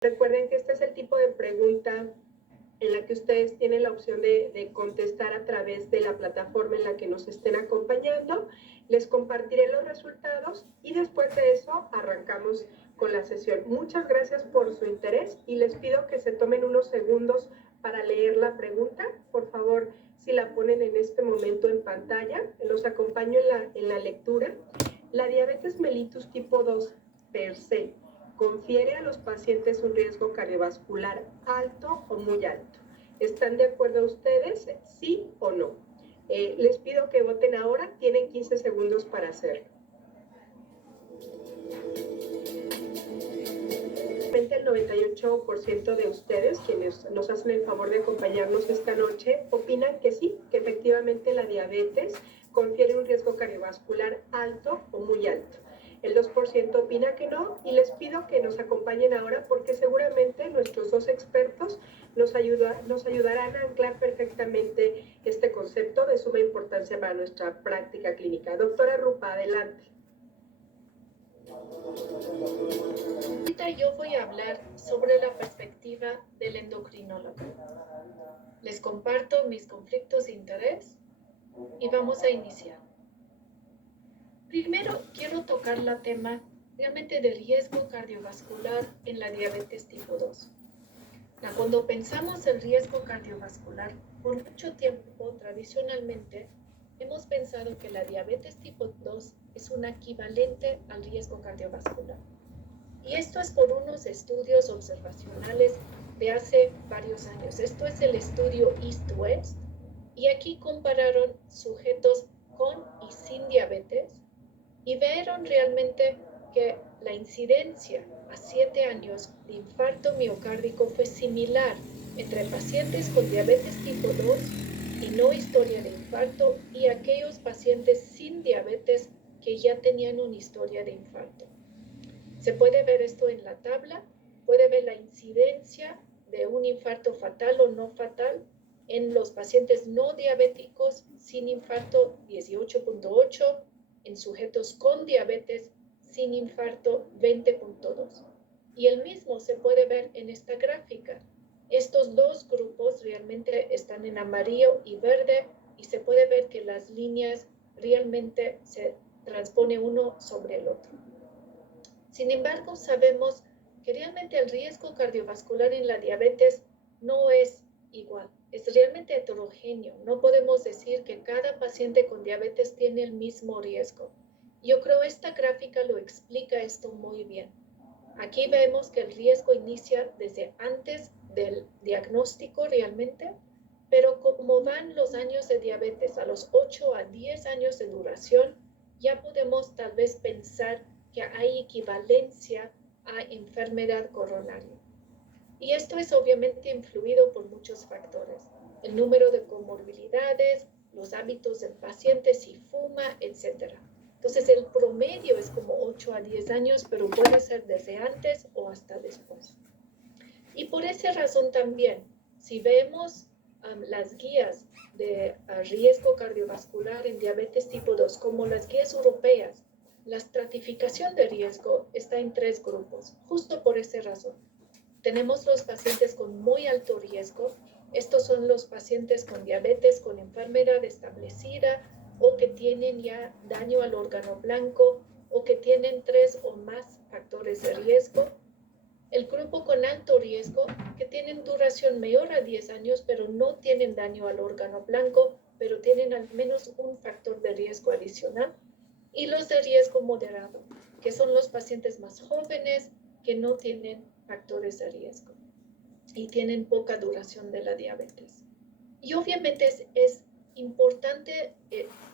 Recuerden que este es el tipo de pregunta en la que ustedes tienen la opción de contestar a través de la plataforma en la que nos estén acompañando. Les compartiré los resultados y después de eso arrancamos con la sesión. Muchas gracias por su interés y les pido que se tomen unos segundos para leer la pregunta. Por favor, si la ponen en este momento en pantalla, los acompaño en la lectura. La diabetes mellitus tipo 2 per se confiere a los pacientes un riesgo cardiovascular alto o muy alto. ¿Están de acuerdo ustedes? ¿Sí o no? Les pido que voten ahora. Tienen 15 segundos para hacerlo. El 98% de ustedes, quienes nos hacen el favor de acompañarnos esta noche, opinan que sí, que efectivamente la diabetes confiere un riesgo cardiovascular alto o muy alto. El 2% opina que no y les pido que nos acompañen ahora porque seguramente nuestros dos expertos nos ayudarán a anclar perfectamente este concepto de suma importancia para nuestra práctica clínica. Doctora Rupa, adelante. Ahorita yo voy a hablar sobre la perspectiva del endocrinólogo. Les comparto mis conflictos de interés y vamos a iniciar. Primero quiero tocar el tema realmente del riesgo cardiovascular en la diabetes tipo 2. Cuando pensamos en riesgo cardiovascular, por mucho tiempo tradicionalmente hemos pensado que la diabetes tipo 2 es un equivalente al riesgo cardiovascular. Y esto es por unos estudios observacionales de hace varios años. Esto es el estudio East-West y aquí compararon sujetos con y sin diabetes y vieron realmente que la incidencia a 7 años de infarto miocárdico fue similar entre pacientes con diabetes tipo 2 y no historia de infarto y aquellos pacientes sin diabetes que ya tenían una historia de infarto. Se puede ver esto en la tabla, puede ver la incidencia de un infarto fatal o no fatal en los pacientes no diabéticos sin infarto 18.8, en sujetos con diabetes sin infarto 20.2. Y el mismo se puede ver en esta gráfica. Estos dos grupos realmente están en amarillo y verde y se puede ver que las líneas realmente se transpone uno sobre el otro. Sin embargo, sabemos que realmente el riesgo cardiovascular en la diabetes no es igual, es realmente heterogéneo. No podemos decir que cada paciente con diabetes tiene el mismo riesgo. Yo creo que esta gráfica lo explica esto muy bien. Aquí vemos que el riesgo inicia desde antes del diagnóstico realmente, pero como van los años de diabetes a los 8 a 10 años de duración, ya podemos tal vez pensar que hay equivalencia a enfermedad coronaria. Y esto es obviamente influido por muchos factores. El número de comorbilidades, los hábitos del paciente, si fuma, etc. Entonces el promedio es como 8 a 10 años, pero puede ser desde antes o hasta después. Y por esa razón también, si vemos las guías de riesgo cardiovascular en diabetes tipo 2, como las guías europeas, la estratificación de riesgo está en 3 grupos, justo por esa razón. Tenemos los pacientes con muy alto riesgo. Estos son los pacientes con diabetes, con enfermedad establecida o que tienen ya daño al órgano blanco o que tienen 3 o más factores de riesgo. El grupo con alto riesgo, que tienen duración mayor a 10 años, pero no tienen daño al órgano blanco, pero tienen al menos un factor de riesgo adicional. Y los de riesgo moderado, que son los pacientes más jóvenes que no tienen factores de riesgo y tienen poca duración de la diabetes. Y obviamente es importante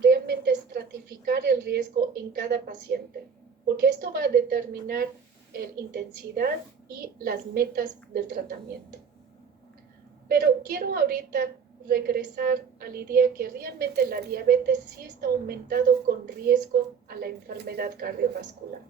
realmente estratificar el riesgo en cada paciente, porque esto va a determinar la intensidad y las metas del tratamiento. Pero quiero ahorita regresar a la idea que realmente la diabetes sí está aumentado con riesgo a la enfermedad cardiovascular.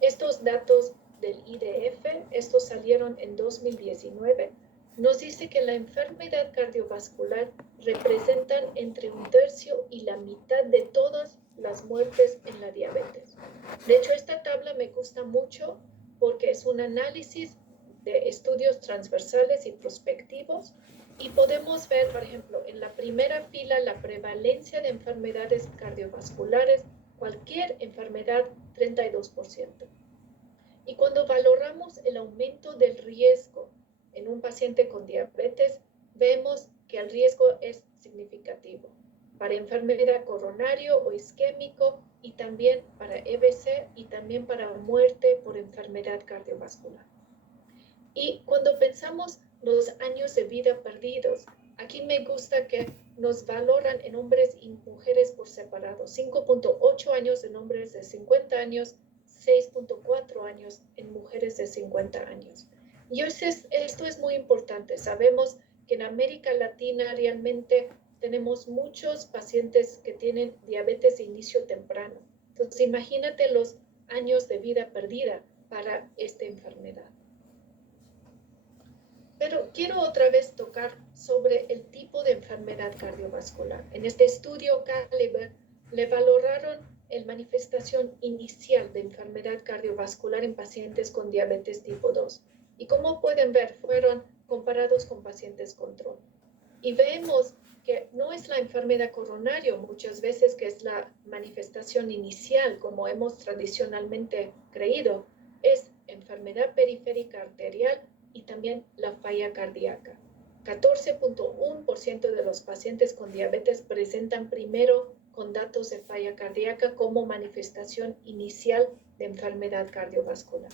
Estos datos del IDF, estos salieron en 2019, nos dice que la enfermedad cardiovascular representan entre 1/3 y la mitad de todas las muertes en la diabetes. De hecho, esta tabla me gusta mucho porque es un análisis de estudios transversales y prospectivos y podemos ver, por ejemplo, en la primera fila la prevalencia de enfermedades cardiovasculares, cualquier enfermedad, 32%. Y cuando valoramos el aumento del riesgo en un paciente con diabetes, vemos que el riesgo es significativo para enfermedad coronario o isquémico y también para EBC y también para muerte por enfermedad cardiovascular. Y cuando pensamos los años de vida perdidos, aquí me gusta que nos valoran en hombres y mujeres por separado. 5.8 años en hombres de 50 años, 6.4 años en mujeres de 50 años. Y esto es muy importante. Sabemos que en América Latina realmente tenemos muchos pacientes que tienen diabetes de inicio temprano. Entonces, imagínate los años de vida perdida para esta enfermedad. Pero quiero otra vez tocar sobre el tipo de enfermedad cardiovascular. En este estudio, Caliber le valoraron la manifestación inicial de enfermedad cardiovascular en pacientes con diabetes tipo 2. Y como pueden ver, fueron comparados con pacientes control. Y vemos que no es la enfermedad coronaria muchas veces que es la manifestación inicial, como hemos tradicionalmente creído, es enfermedad periférica arterial y también la falla cardíaca. 14.1% de los pacientes con diabetes presentan primero con datos de falla cardíaca como manifestación inicial de enfermedad cardiovascular.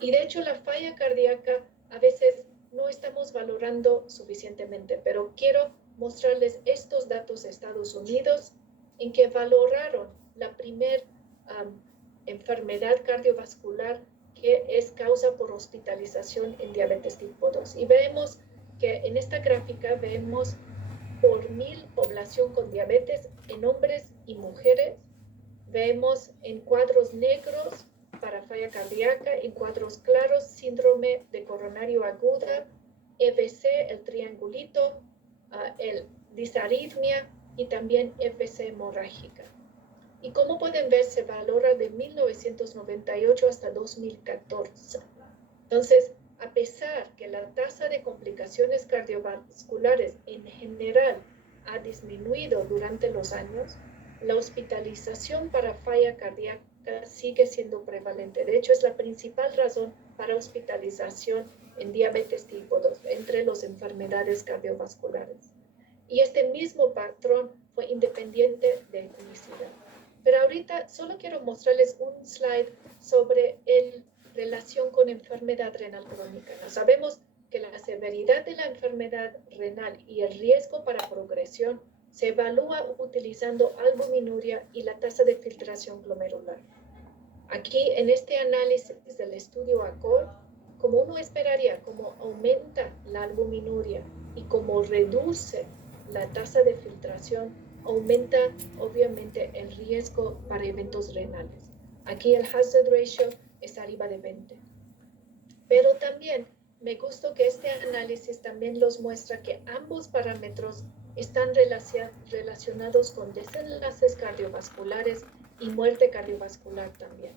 Y de hecho la falla cardíaca a veces no estamos valorando suficientemente, pero quiero mostrarles estos datos de Estados Unidos en que valoraron la primera enfermedad cardiovascular que es causa por hospitalización en diabetes tipo 2. Y vemos que en esta gráfica vemos por 1000 población con diabetes en hombres y mujeres. Vemos en cuadros negros para falla cardíaca, en cuadros claros síndrome de coronario aguda, EBC, el triangulito, el disarritmia y también EBC hemorrágica. Y como pueden ver, se valora de 1998 hasta 2014. Entonces, a pesar que la tasa de complicaciones cardiovasculares en general ha disminuido durante los años, la hospitalización para falla cardíaca sigue siendo prevalente. De hecho, es la principal razón para hospitalización en diabetes tipo 2, entre las enfermedades cardiovasculares. Y este mismo patrón fue independiente de etnicidad. Pero ahorita solo quiero mostrarles un slide sobre la relación con enfermedad renal crónica. Sabemos que la severidad de la enfermedad renal y el riesgo para progresión se evalúa utilizando albuminuria y la tasa de filtración glomerular. Aquí en este análisis del estudio ACCORD, como uno esperaría, como aumenta la albuminuria y como reduce la tasa de filtración, aumenta obviamente el riesgo para eventos renales. Aquí el hazard ratio es arriba de 20. Pero también me gustó que este análisis también los muestra que ambos parámetros están relacionados con desenlaces cardiovasculares y muerte cardiovascular también.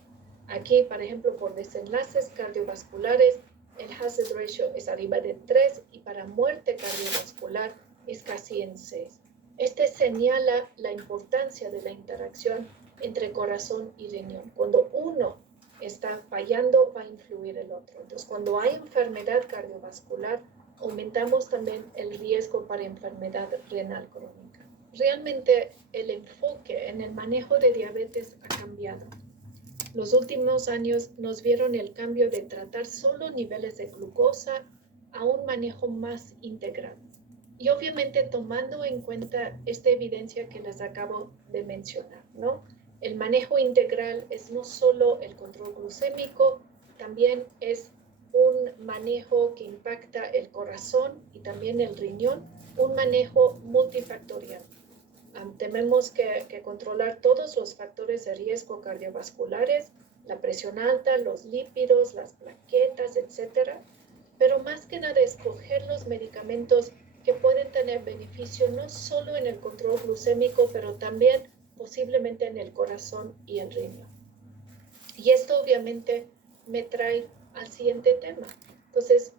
Aquí, por ejemplo, por desenlaces cardiovasculares, el hazard ratio es arriba de 3 y para muerte cardiovascular es casi en 6. Este señala la importancia de la interacción entre corazón y riñón. Cuando uno está fallando, va a influir el otro. Entonces, cuando hay enfermedad cardiovascular, aumentamos también el riesgo para enfermedad renal crónica. Realmente el enfoque en el manejo de diabetes ha cambiado. Los últimos años nos vieron el cambio de tratar solo niveles de glucosa a un manejo más integral. Y obviamente tomando en cuenta esta evidencia que les acabo de mencionar, ¿no? El manejo integral es no solo el control glucémico, también es un manejo que impacta el corazón y también el riñón, un manejo multifactorial. Tenemos que controlar todos los factores de riesgo cardiovasculares, la presión alta, los lípidos, las plaquetas, etc. Pero más que nada escoger los medicamentos que pueden tener beneficio no solo en el control glucémico, pero también posiblemente en el corazón y el riñón. Y esto obviamente me trae al siguiente tema. Entonces,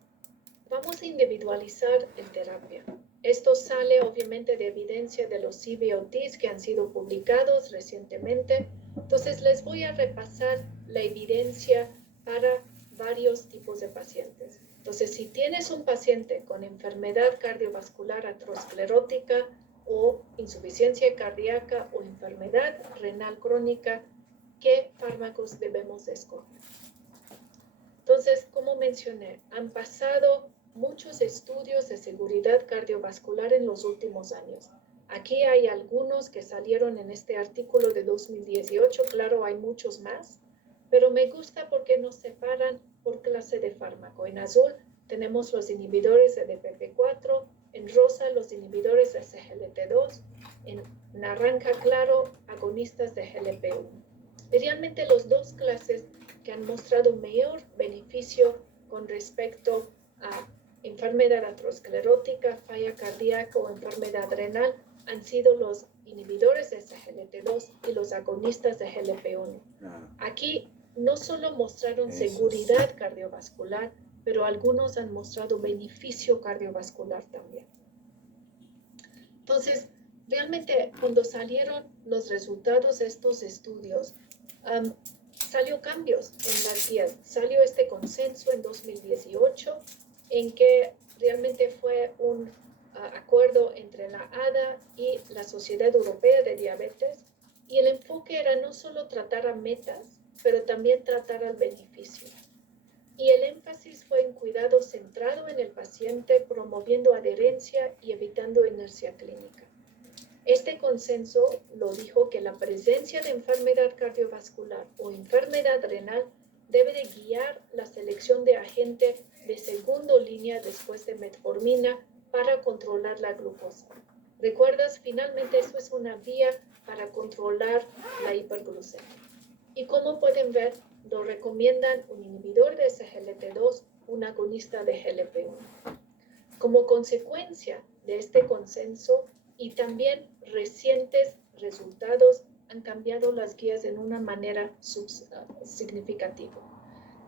vamos a individualizar el terapia. Esto sale obviamente de evidencia de los CVOTs que han sido publicados recientemente. Entonces, les voy a repasar la evidencia para varios tipos de pacientes. Entonces, si tienes un paciente con enfermedad cardiovascular aterosclerótica o insuficiencia cardíaca o enfermedad renal crónica, ¿qué fármacos debemos escoger? Entonces, como mencioné, han pasado muchos estudios de seguridad cardiovascular en los últimos años. Aquí hay algunos que salieron en este artículo de 2018, claro, hay muchos más, pero me gusta porque nos separan por clase de fármaco. En azul tenemos los inhibidores de DPP4, en rosa los inhibidores de SGLT2, en naranja claro agonistas de GLP-1. Y realmente los dos clases que han mostrado mayor beneficio con respecto a enfermedad aterosclerótica, falla cardíaca o enfermedad renal han sido los inhibidores de SGLT2 y los agonistas de GLP-1. Aquí no solo mostraron seguridad cardiovascular, pero algunos han mostrado beneficio cardiovascular también. Entonces, realmente cuando salieron los resultados de estos estudios, salió cambios en las guías. Salió este consenso en 2018 en que realmente fue un acuerdo entre la ADA y la Sociedad Europea de Diabetes, y el enfoque era no solo tratar a metas, pero también tratar al beneficio. Y el énfasis fue en cuidado centrado en el paciente, promoviendo adherencia y evitando inercia clínica. Este consenso lo dijo que la presencia de enfermedad cardiovascular o enfermedad renal debe de guiar la selección de agente de segunda línea después de metformina para controlar la glucosa. ¿Recuerdas? Finalmente, eso es una vía para controlar la hiperglucemia. Y como pueden ver, lo recomiendan un inhibidor de SGLT2, un agonista de GLP-1. Como consecuencia de este consenso y también recientes resultados, han cambiado las guías en una manera significativa.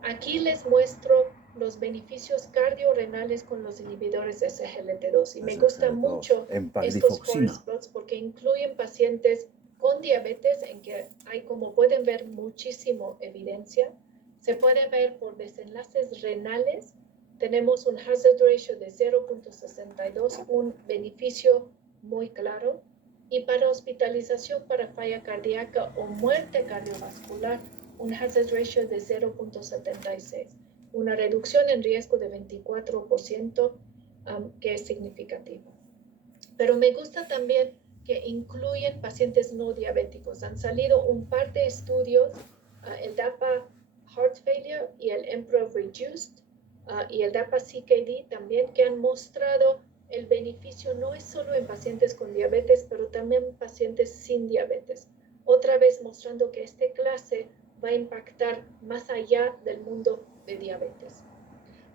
Aquí les muestro los beneficios cardiorrenales con los inhibidores de SGLT2 y me gusta mucho estos forest plots porque incluyen pacientes con diabetes en que hay, como pueden ver, muchísima evidencia. Se puede ver por desenlaces renales. Tenemos un hazard ratio de 0.62, un beneficio muy claro. Y para hospitalización para falla cardíaca o muerte cardiovascular, un hazard ratio de 0.76, una reducción en riesgo de 24%, que es significativa. Pero me gusta también que incluyen pacientes no diabéticos. Han salido un par de estudios, el DAPA Heart Failure y el Improve Reduced, y el DAPA CKD también, que han mostrado el beneficio no es solo en pacientes con diabetes, pero también en pacientes sin diabetes. Otra vez mostrando que esta clase va a impactar más allá del mundo de diabetes.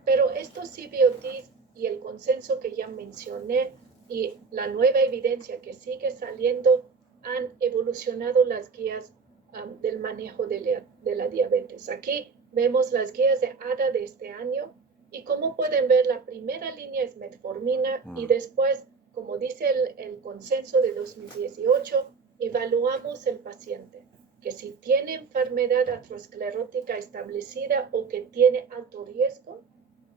Pero estos CVOTs y el consenso que ya mencioné y la nueva evidencia que sigue saliendo han evolucionado las guías del manejo de la diabetes. Aquí vemos las guías de ADA de este año y como pueden ver, la primera línea es metformina y después, como dice el consenso de 2018, evaluamos el paciente que si tiene enfermedad aterosclerótica establecida o que tiene alto riesgo,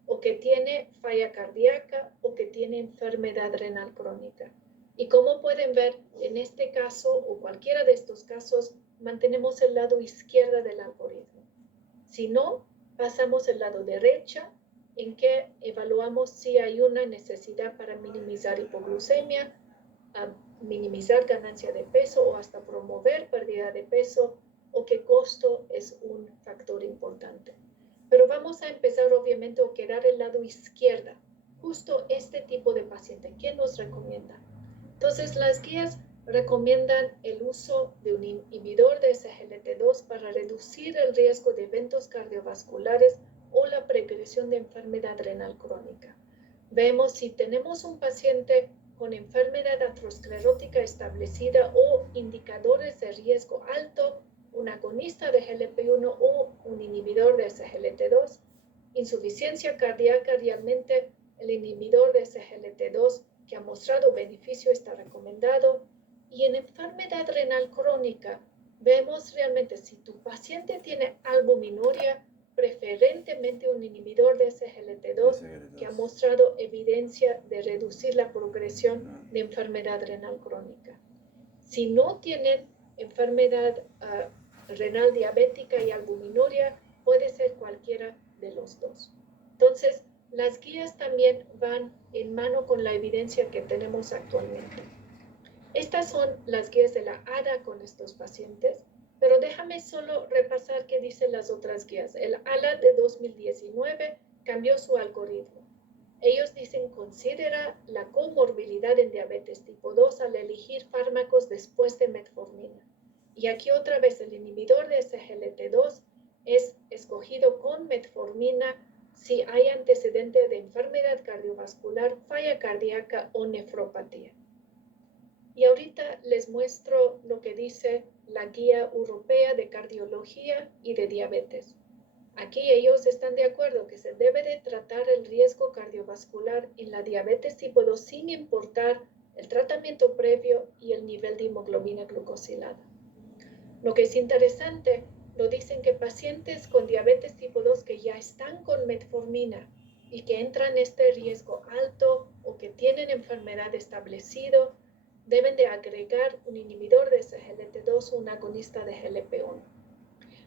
o que tiene falla cardíaca o que tiene enfermedad renal crónica. Y como pueden ver, en este caso o cualquiera de estos casos, mantenemos el lado izquierdo del algoritmo. Si no, pasamos al lado derecho, en que evaluamos si hay una necesidad para minimizar hipoglucemia, minimizar ganancia de peso o hasta promover pérdida de peso, o qué costo es un factor importante. Pero vamos a empezar obviamente a quedar el lado izquierdo, justo este tipo de paciente. ¿Quién nos recomienda? Entonces las guías recomiendan el uso de un inhibidor de SGLT2 para reducir el riesgo de eventos cardiovasculares o la progresión de enfermedad renal crónica. Vemos si tenemos un paciente con enfermedad aterosclerótica establecida o indicadores de riesgo alto, un agonista de GLP-1 o un inhibidor de SGLT2, insuficiencia cardíaca, realmente el inhibidor de SGLT2 que ha mostrado beneficio está recomendado. Y en enfermedad renal crónica, vemos realmente si tu paciente tiene albuminuria, preferentemente un inhibidor de SGLT2 que ha mostrado evidencia de reducir la progresión de enfermedad renal crónica. Si no tienen enfermedad renal diabética y albuminuria, puede ser cualquiera de los dos. Entonces, las guías también van en mano con la evidencia que tenemos actualmente. Estas son las guías de la ADA con estos pacientes, pero déjame solo repasar qué dicen las otras guías. El ALA de 2019 cambió su algoritmo. Ellos dicen considera la comorbilidad en diabetes tipo 2 al elegir fármacos después de metformina. Y aquí otra vez el inhibidor de SGLT2 es escogido con metformina si hay antecedente de enfermedad cardiovascular, falla cardíaca o nefropatía. Y ahorita les muestro lo que dice la Guía Europea de Cardiología y de Diabetes. Aquí ellos están de acuerdo que se debe de tratar el riesgo cardiovascular en la diabetes tipo 2 sin importar el tratamiento previo y el nivel de hemoglobina glucosilada. Lo que es interesante, lo dicen que pacientes con diabetes tipo 2 que ya están con metformina y que entran en este riesgo alto o que tienen enfermedad establecida, deben de agregar un inhibidor de SGLT2 o un agonista de GLP-1.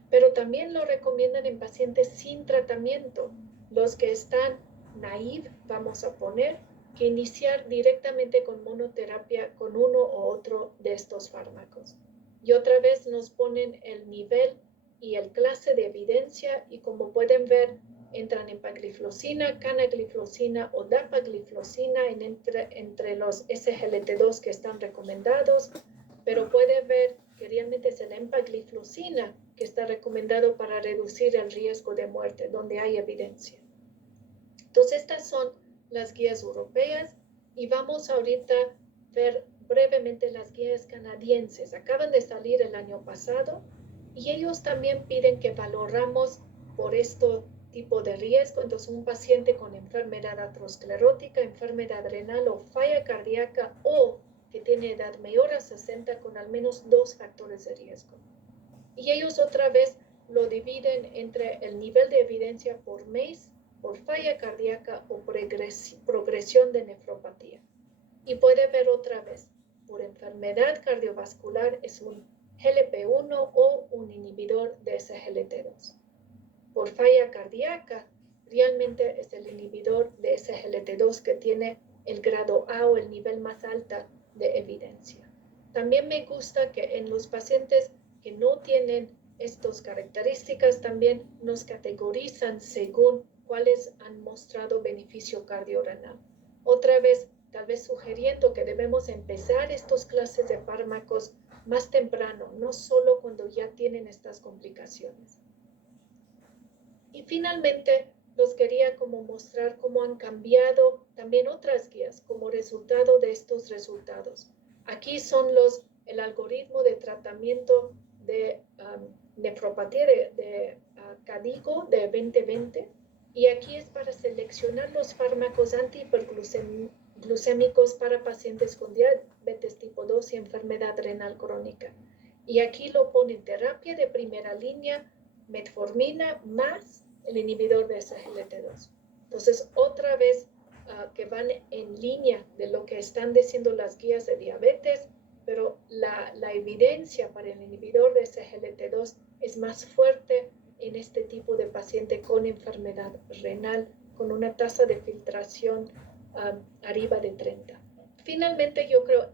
Pero también lo recomiendan en pacientes sin tratamiento, los que están naive, vamos a poner, que iniciar directamente con monoterapia con uno u otro de estos fármacos. Y otra vez nos ponen el nivel y el clase de evidencia y como pueden ver, entran empagliflozina, canagliflozina o dapagliflozina entre los SGLT2 que están recomendados, pero puede ver que realmente es el empagliflozina que está recomendado para reducir el riesgo de muerte, donde hay evidencia. Entonces, estas son las guías europeas y vamos ahorita a ver brevemente las guías canadienses. Acaban de salir el año pasado y ellos también piden que valoramos por este tipo de riesgo. Entonces, un paciente con enfermedad aterosclerótica, enfermedad renal o falla cardíaca o que tiene edad mayor a 60 con al menos 2 factores de riesgo. Y ellos otra vez lo dividen entre el nivel de evidencia por MACE, por falla cardíaca o progresión de nefropatía. Y puede ver otra vez, por enfermedad cardiovascular es un GLP-1 o un inhibidor de SGLT2. Por falla cardíaca, realmente es el inhibidor de SGLT2 que tiene el grado A o el nivel más alto de evidencia. También me gusta que en los pacientes que no tienen estas características también nos categorizan según cuáles han mostrado beneficio cardiorrenal. Otra vez, tal vez sugiriendo que debemos empezar estas clases de fármacos más temprano, no solo cuando ya tienen estas complicaciones. Y finalmente, los quería como mostrar cómo han cambiado también otras guías como resultado de estos resultados. Aquí son el algoritmo de tratamiento de nefropatía de KDIGO de 2020 y aquí es para seleccionar los fármacos antihiperglucémicos para pacientes con diabetes tipo 2 y enfermedad renal crónica. Y aquí lo ponen terapia de primera línea, metformina más el inhibidor de SGLT2. Entonces, otra vez que van en línea de lo que están diciendo las guías de diabetes, pero la evidencia para el inhibidor de SGLT2 es más fuerte en este tipo de paciente con enfermedad renal, con una tasa de filtración arriba de 30. Finalmente, yo creo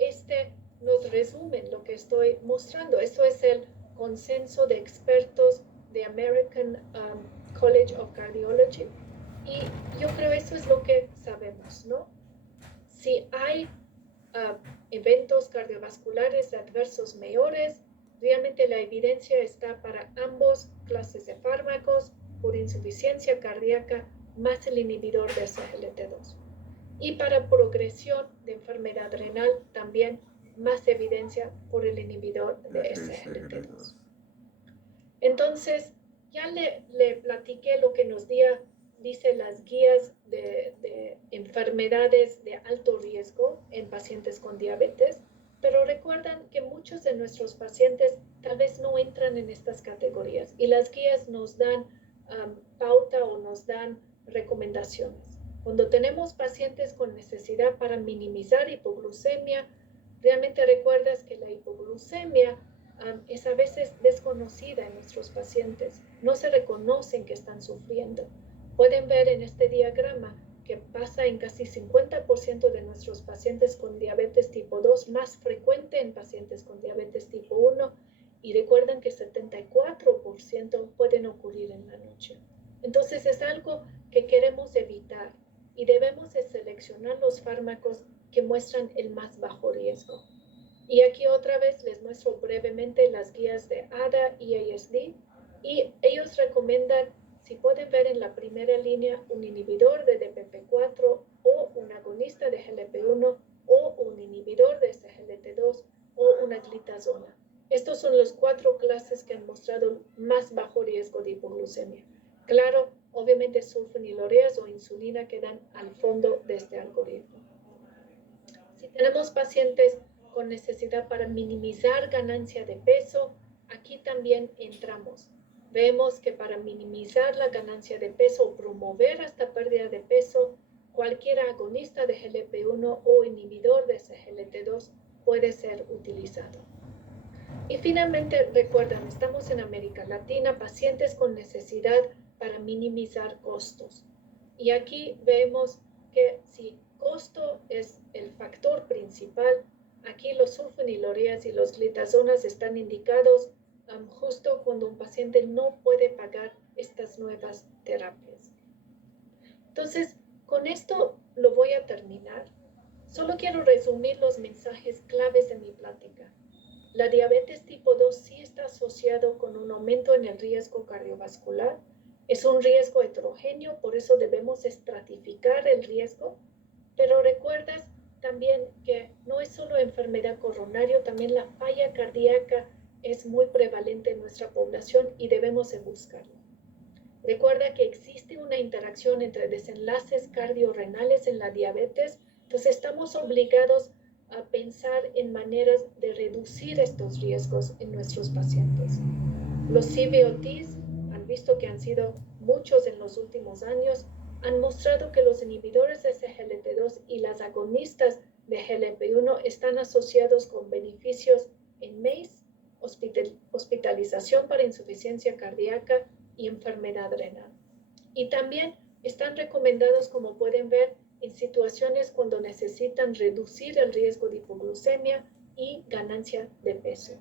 nos resume lo que estoy mostrando. Esto es el consenso de expertos de American College of Cardiology. Y yo creo eso es lo que sabemos, ¿no? Si hay eventos cardiovasculares adversos mayores, realmente la evidencia está para ambos clases de fármacos por insuficiencia cardíaca más el inhibidor de SGLT2. Y para progresión de enfermedad renal también más evidencia por el inhibidor de SGLT2. Entonces, ya le platiqué lo que nos dice las guías de enfermedades de alto riesgo en pacientes con diabetes, pero recuerdan que muchos de nuestros pacientes tal vez no entran en estas categorías y las guías nos dan pauta o nos dan recomendaciones. Cuando tenemos pacientes con necesidad para minimizar hipoglucemia, realmente recuerdas que la hipoglucemia es a veces desconocida en nuestros pacientes. No se reconocen que están sufriendo. Pueden ver en este diagrama que pasa en casi 50% de nuestros pacientes con diabetes tipo 2, más frecuente en pacientes con diabetes tipo 1, y recuerden que 74% pueden ocurrir en la noche. Entonces es algo que queremos evitar y debemos de seleccionar los fármacos que muestran el más bajo riesgo. Y aquí otra vez les muestro brevemente las guías de ADA y ASD, y ellos recomiendan, si pueden ver en la primera línea, un inhibidor de DPP4 o un agonista de GLP-1 o un inhibidor de SGLT2 o una glitazona. Estos son los 4 clases que han mostrado más bajo riesgo de hipoglucemia. Claro, obviamente sulfonilureas o insulina quedan al fondo de este algoritmo. Si tenemos pacientes con necesidad para minimizar ganancia de peso, aquí también entramos. Vemos que para minimizar la ganancia de peso o promover esta pérdida de peso, cualquier agonista de GLP-1 o inhibidor de SGLT2 puede ser utilizado. Y finalmente, recuerden, estamos en América Latina, pacientes con necesidad para minimizar costos. Y aquí vemos que si costo es el factor principal, aquí los sulfonilureas y los glitazonas están indicados justo cuando un paciente no puede pagar estas nuevas terapias. Entonces, con esto lo voy a terminar. Solo quiero resumir los mensajes claves de mi plática. La diabetes tipo 2 sí está asociado con un aumento en el riesgo cardiovascular. Es un riesgo heterogéneo, por eso debemos estratificar el riesgo. Pero recuerdas también que no es solo enfermedad coronaria, también la falla cardíaca es muy prevalente en nuestra población y debemos de buscarlo. Recuerda que existe una interacción entre desenlaces cardiorrenales en la diabetes, entonces estamos obligados a pensar en maneras de reducir estos riesgos en nuestros pacientes. Los CVOTs han visto que han sido muchos en los últimos años, han mostrado que los inhibidores de SGLT2 y las agonistas de GLP-1 están asociados con beneficios en MACE, hospitalización para insuficiencia cardíaca y enfermedad renal. Y también están recomendados, como pueden ver, en situaciones cuando necesitan reducir el riesgo de hipoglucemia y ganancia de peso.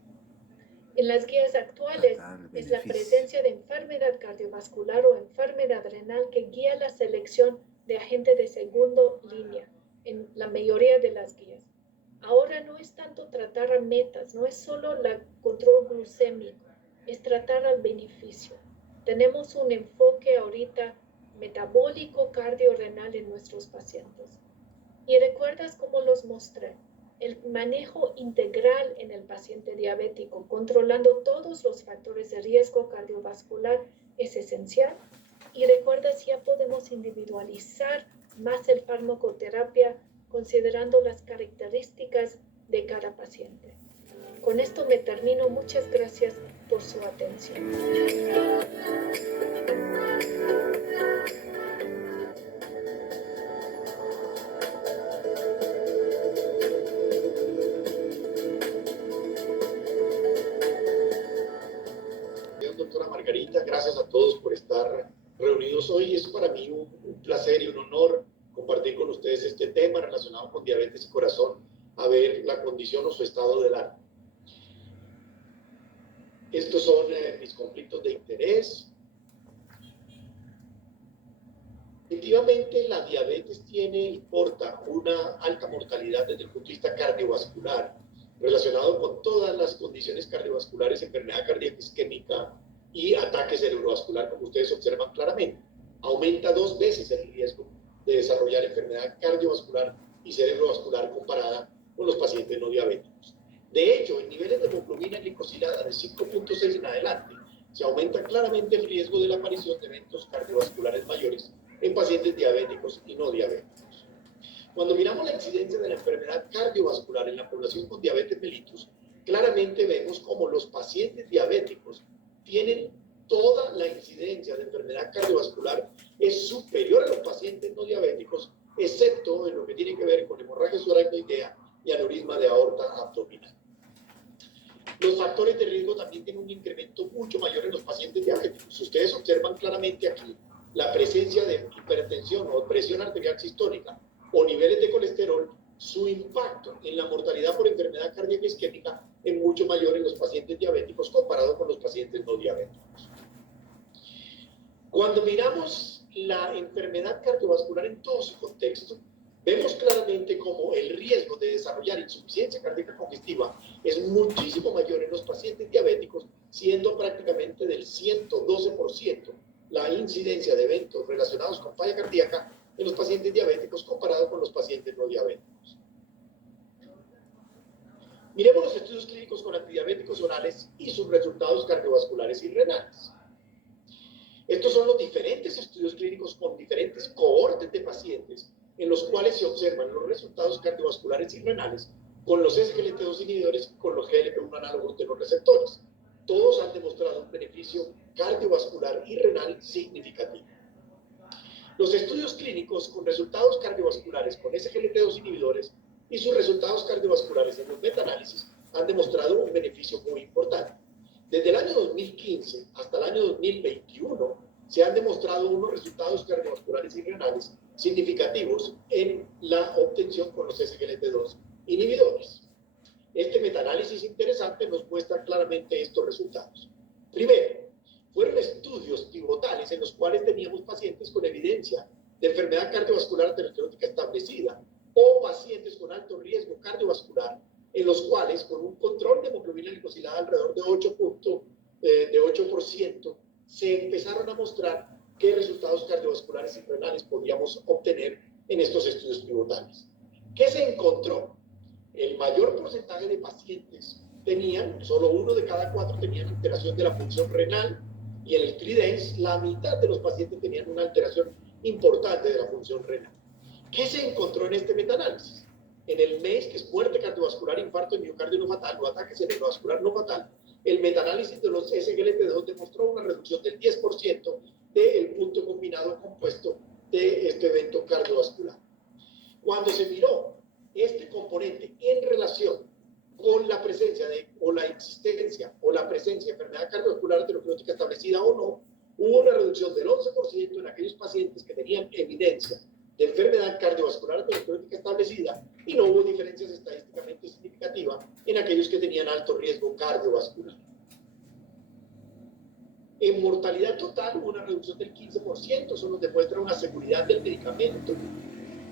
En las guías actuales es la presencia de enfermedad cardiovascular o enfermedad renal que guía la selección de agente de segunda línea en la mayoría de las guías. Ahora no es tanto tratar a metas, no es solo el control glucémico, es tratar al beneficio. Tenemos un enfoque ahorita metabólico cardiorrenal en nuestros pacientes. Y recuerdas cómo los mostré. El manejo integral en el paciente diabético, controlando todos los factores de riesgo cardiovascular, es esencial. Y recuerdas, ya podemos individualizar más el farmacoterapia considerando las características de cada paciente. Con esto me termino. Muchas gracias por su atención. Doctora Margarita, gracias a todos por estar reunidos hoy. Es para mí un placer y un honor compartir con ustedes este tema relacionado con diabetes y corazón, a ver la condición o su estado del alma. Estos son mis conflictos de interés. Efectivamente, la diabetes porta una alta mortalidad desde el punto de vista cardiovascular, relacionado con todas las condiciones cardiovasculares, enfermedad cardíaca isquémica y ataque cerebrovascular, como ustedes observan claramente. Aumenta 2 veces el riesgo de desarrollar enfermedad cardiovascular y cerebrovascular comparada con los pacientes no diabéticos. De hecho, en niveles de hemoglobina glicosilada de 5.6 en adelante, se aumenta claramente el riesgo de la aparición de eventos cardiovasculares mayores en pacientes diabéticos y no diabéticos. Cuando miramos la incidencia de la enfermedad cardiovascular en la población con diabetes mellitus, claramente vemos como los pacientes diabéticos tienen toda la incidencia de enfermedad cardiovascular es superior a los pacientes no diabéticos, excepto en lo que tiene que ver con hemorragia subaracnoidea y aneurisma de aorta abdominal. Los factores de riesgo también tienen un incremento mucho mayor en los pacientes diabéticos. Ustedes observan claramente aquí la presencia de hipertensión o presión arterial sistólica o niveles de colesterol, su impacto en la mortalidad por enfermedad cardíaca isquémica es mucho mayor en los pacientes diabéticos comparado con los pacientes no diabéticos. Cuando miramos la enfermedad cardiovascular en todo su contexto, vemos claramente cómo el riesgo de desarrollar insuficiencia cardíaca congestiva es muchísimo mayor en los pacientes diabéticos, siendo prácticamente del 112% la incidencia de eventos relacionados con falla cardíaca en los pacientes diabéticos comparado con los pacientes no diabéticos. Miremos los estudios clínicos con antidiabéticos orales y sus resultados cardiovasculares y renales. Estos son los diferentes estudios clínicos con diferentes cohortes de pacientes en los cuales se observan los resultados cardiovasculares y renales con los SGLT2 inhibidores y con los GLP-1 análogos de los receptores. Todos han demostrado un beneficio cardiovascular y renal significativo. Los estudios clínicos con resultados cardiovasculares con SGLT2 inhibidores y sus resultados cardiovasculares en los metaanálisis han demostrado un beneficio muy importante. Desde el año 2015 hasta el año 2021 se han demostrado unos resultados cardiovasculares y renales significativos en la obtención con los SGLT2 inhibidores. Este metaanálisis interesante nos muestra claramente estos resultados. Primero, fueron estudios pivotales en los cuales teníamos pacientes con evidencia de enfermedad cardiovascular aterosclerótica establecida o pacientes con alto riesgo cardiovascular, en los cuales con un control de hemoglobina glicosilada alrededor de 8%, se empezaron a mostrar qué resultados cardiovasculares y renales podíamos obtener en estos estudios pivotales. ¿Qué se encontró? El mayor porcentaje de pacientes tenían, solo 1 de cada 4 tenían alteración de la función renal, y en el TRIDENS la mitad de los pacientes tenían una alteración importante de la función renal. ¿Qué se encontró en este metaanálisis? En el MACE, que es muerte cardiovascular, infarto de miocardio no fatal o ataque cerebrovascular no fatal, el metaanálisis de los SGLT2 demostró una reducción del 10% del punto combinado compuesto de este evento cardiovascular. Cuando se miró este componente en relación con la presencia o la existencia o la presencia de enfermedad cardiovascular aterosclerótica establecida o no, hubo una reducción del 11% en aquellos pacientes que tenían evidencia de enfermedad cardiovascular aterosclerótica establecida y no hubo diferencias estadísticamente significativas en aquellos que tenían alto riesgo cardiovascular. En mortalidad total hubo una reducción del 15%, eso nos demuestra una seguridad del medicamento.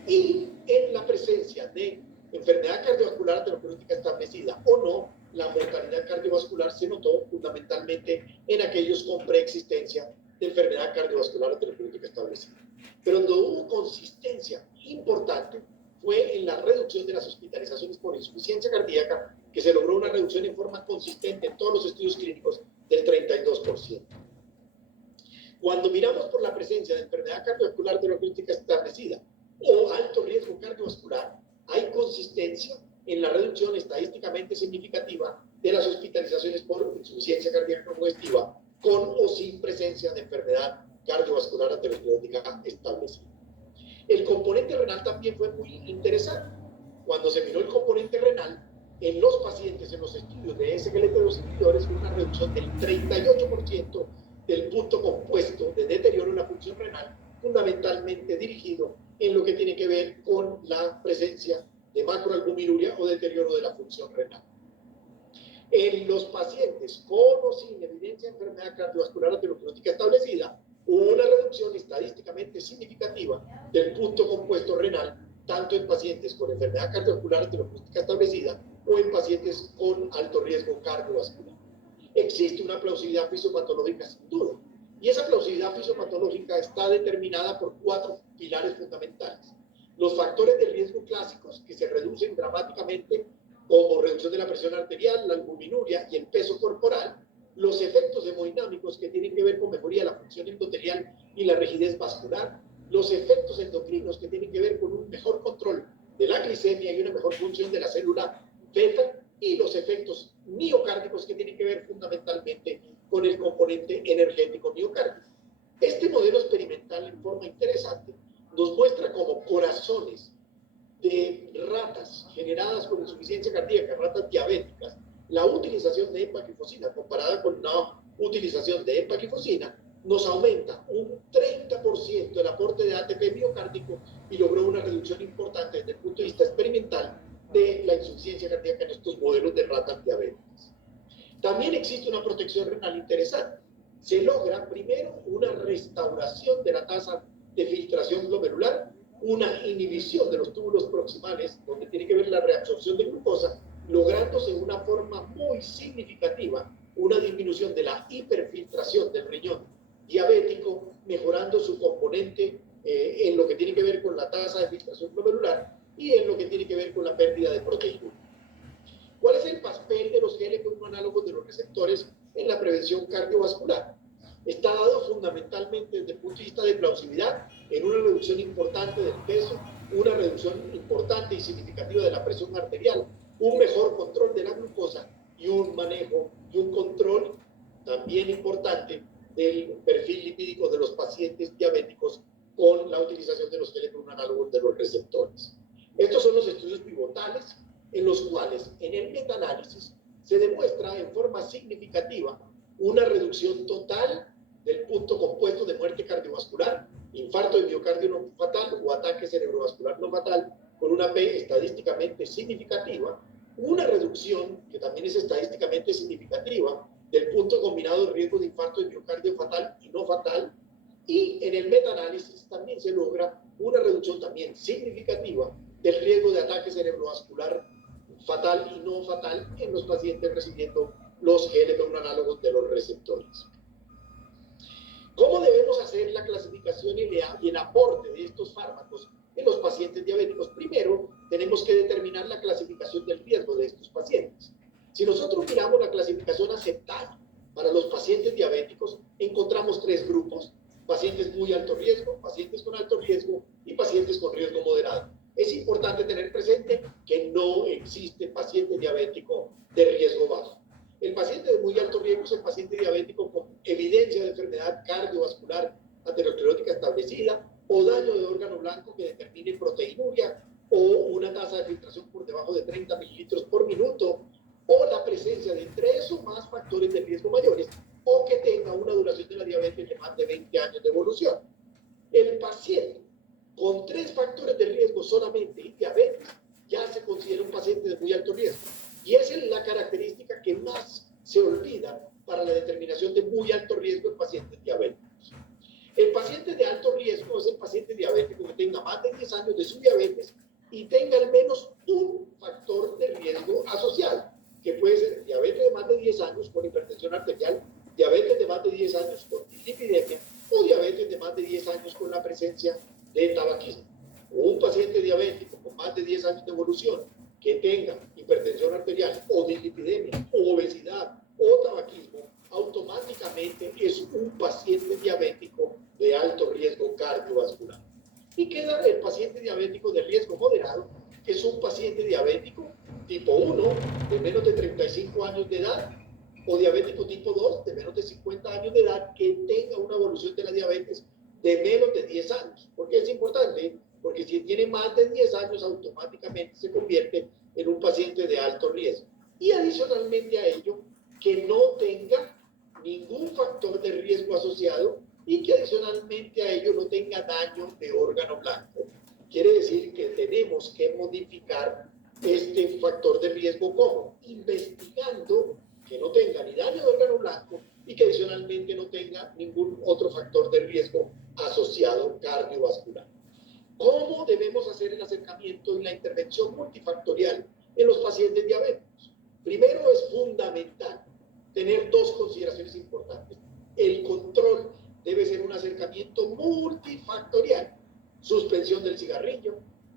Y en la presencia de enfermedad cardiovascular aterosclerótica establecida o no, la mortalidad cardiovascular se notó fundamentalmente en aquellos con preexistencia de enfermedad cardiovascular aterosclerótica establecida. Pero donde hubo consistencia importante fue en la reducción de las hospitalizaciones por insuficiencia cardíaca, que se logró una reducción en forma consistente en todos los estudios clínicos del 32%. Cuando miramos por la presencia de enfermedad cardiovascular aterosclerótica establecida o alto riesgo cardiovascular, hay consistencia en la reducción estadísticamente significativa de las hospitalizaciones por insuficiencia cardíaca congestiva con o sin presencia de enfermedad cardiovascular aterosclerótica establecida. El componente renal también fue muy interesante. Cuando se miró el componente renal, en los pacientes en los estudios de SGLT2 inhibidores hubo una reducción del 38% del punto compuesto de deterioro en la función renal, fundamentalmente dirigido en lo que tiene que ver con la presencia de macroalbuminuria o deterioro de la función renal. En los pacientes con o sin evidencia de enfermedad cardiovascular aterosclerótica establecida, hubo una reducción estadísticamente significativa del punto compuesto renal, tanto en pacientes con enfermedad cardiovascular aterosclerótica establecida o en pacientes con alto riesgo cardiovascular. Existe una plausibilidad fisiopatológica sin duda, y esa plausibilidad fisiopatológica está determinada por 4 pilares fundamentales. Los factores de riesgo clásicos, que se reducen dramáticamente, como reducción de la presión arterial, la albuminuria y el peso corporal. Los efectos hemodinámicos, que tienen que ver con mejoría de la función endotelial y la rigidez vascular. los efectos endocrinos que tienen que ver con un mejor control de la glicemia y una mejor función de la célula beta, y los efectos miocárdicos que tienen que ver fundamentalmente con el componente energético miocárdico. Este modelo experimental, en forma interesante, nos muestra cómo corazones de ratas generadas con insuficiencia cardíaca, ratas diabéticas, la utilización de empaglifosina comparada con la utilización de empaglifosina nos aumenta un 30% el aporte de ATP miocárdico y logró una reducción importante desde el punto de vista experimental de la insuficiencia cardíaca en estos modelos de ratas diabéticas. También existe una protección renal interesante. Se logra primero una restauración de la tasa de filtración glomerular, una inhibición de los túbulos proximales, donde tiene que ver la reabsorción de glucosa, lográndose de una forma muy significativa una disminución de la hiperfiltración del riñón diabético, mejorando su componente en lo que tiene que ver con la tasa de filtración glomerular y en lo que tiene que ver con la pérdida de proteína. ¿Cuál es el papel de los GLP-1 análogos de los receptores en la prevención cardiovascular? Está dado fundamentalmente desde el punto de vista de plausibilidad en una reducción importante del peso, una reducción importante y significativa de la presión arterial, un mejor control de la glucosa y un manejo y un control también importante del perfil lipídico de los pacientes diabéticos con la utilización de los GLP-1 análogos de los receptores. Estos son los estudios pivotales en los cuales en el metaanálisis se demuestra en forma significativa una reducción total del punto compuesto de muerte cardiovascular, infarto de miocardio no fatal o ataque cerebrovascular no fatal, con una P estadísticamente significativa, una reducción que también es estadísticamente significativa del punto combinado de riesgo de infarto de miocardio fatal y no fatal, y en el metaanálisis también se logra una reducción también significativa del riesgo de ataque cerebrovascular fatal y no fatal en los pacientes recibiendo los GLP-1 análogos de los receptores. ¿Cómo debemos hacer la clasificación y el aporte de estos fármacos en los pacientes diabéticos? Primero, tenemos que determinar la clasificación del riesgo de estos pacientes. Si nosotros miramos la clasificación aceptada para los pacientes diabéticos, encontramos tres grupos: pacientes muy alto riesgo, pacientes con alto riesgo y pacientes con riesgo moderado. Es importante tener presente que no existe paciente diabético de riesgo bajo. El paciente de muy alto riesgo es el paciente diabético con evidencia de enfermedad cardiovascular aterosclerótica establecida o daño de órgano blanco que determine proteinuria o una tasa de filtración por debajo de 30 mililitros por minuto o la presencia de 3 o más factores de riesgo mayores o que tenga una duración de la diabetes de más de 20 años de evolución. El paciente con 3 factores de riesgo solamente y diabetes ya se considera un paciente de muy alto riesgo. Y esa es la característica que más se olvida para la determinación de muy alto riesgo en pacientes diabéticos. El paciente de alto riesgo es el paciente diabético que tenga más de 10 años de su diabetes y tenga al menos un factor de riesgo asociado, que puede ser diabetes de más de 10 años con hipertensión arterial, diabetes de más de 10 años con dislipidemia o diabetes de más de 10 años con la presencia de tabaquismo. O un paciente diabético con más de 10 años de evolución que tenga hipertensión arterial o dislipidemia o obesidad o tabaquismo, automáticamente es un paciente diabético de alto riesgo cardiovascular. Y queda el paciente diabético de riesgo moderado, que es un paciente diabético tipo 1 de menos de 35 años de edad o diabético tipo 2 de menos de 50 años de edad que tenga una evolución de la diabetes de menos de 10 años. ¿Por qué es importante? Porque si tiene más de 10 años, automáticamente se convierte en un paciente de alto riesgo. Y adicionalmente a ello, que no tenga ningún factor de riesgo asociado y que adicionalmente a ello no tenga daño de órgano blanco. Quiere decir que tenemos que modificar este factor de riesgo, ¿cómo? Investigando que no tenga ni daño de órgano blanco y que adicionalmente no tenga ningún otro factor de riesgo asociado cardiovascular. ¿Cómo debemos hacer el acercamiento y la intervención multifactorial en los pacientes diabéticos? Primero, es fundamental tener 2 consideraciones importantes. El control debe ser un acercamiento multifactorial. Suspensión del cigarrillo,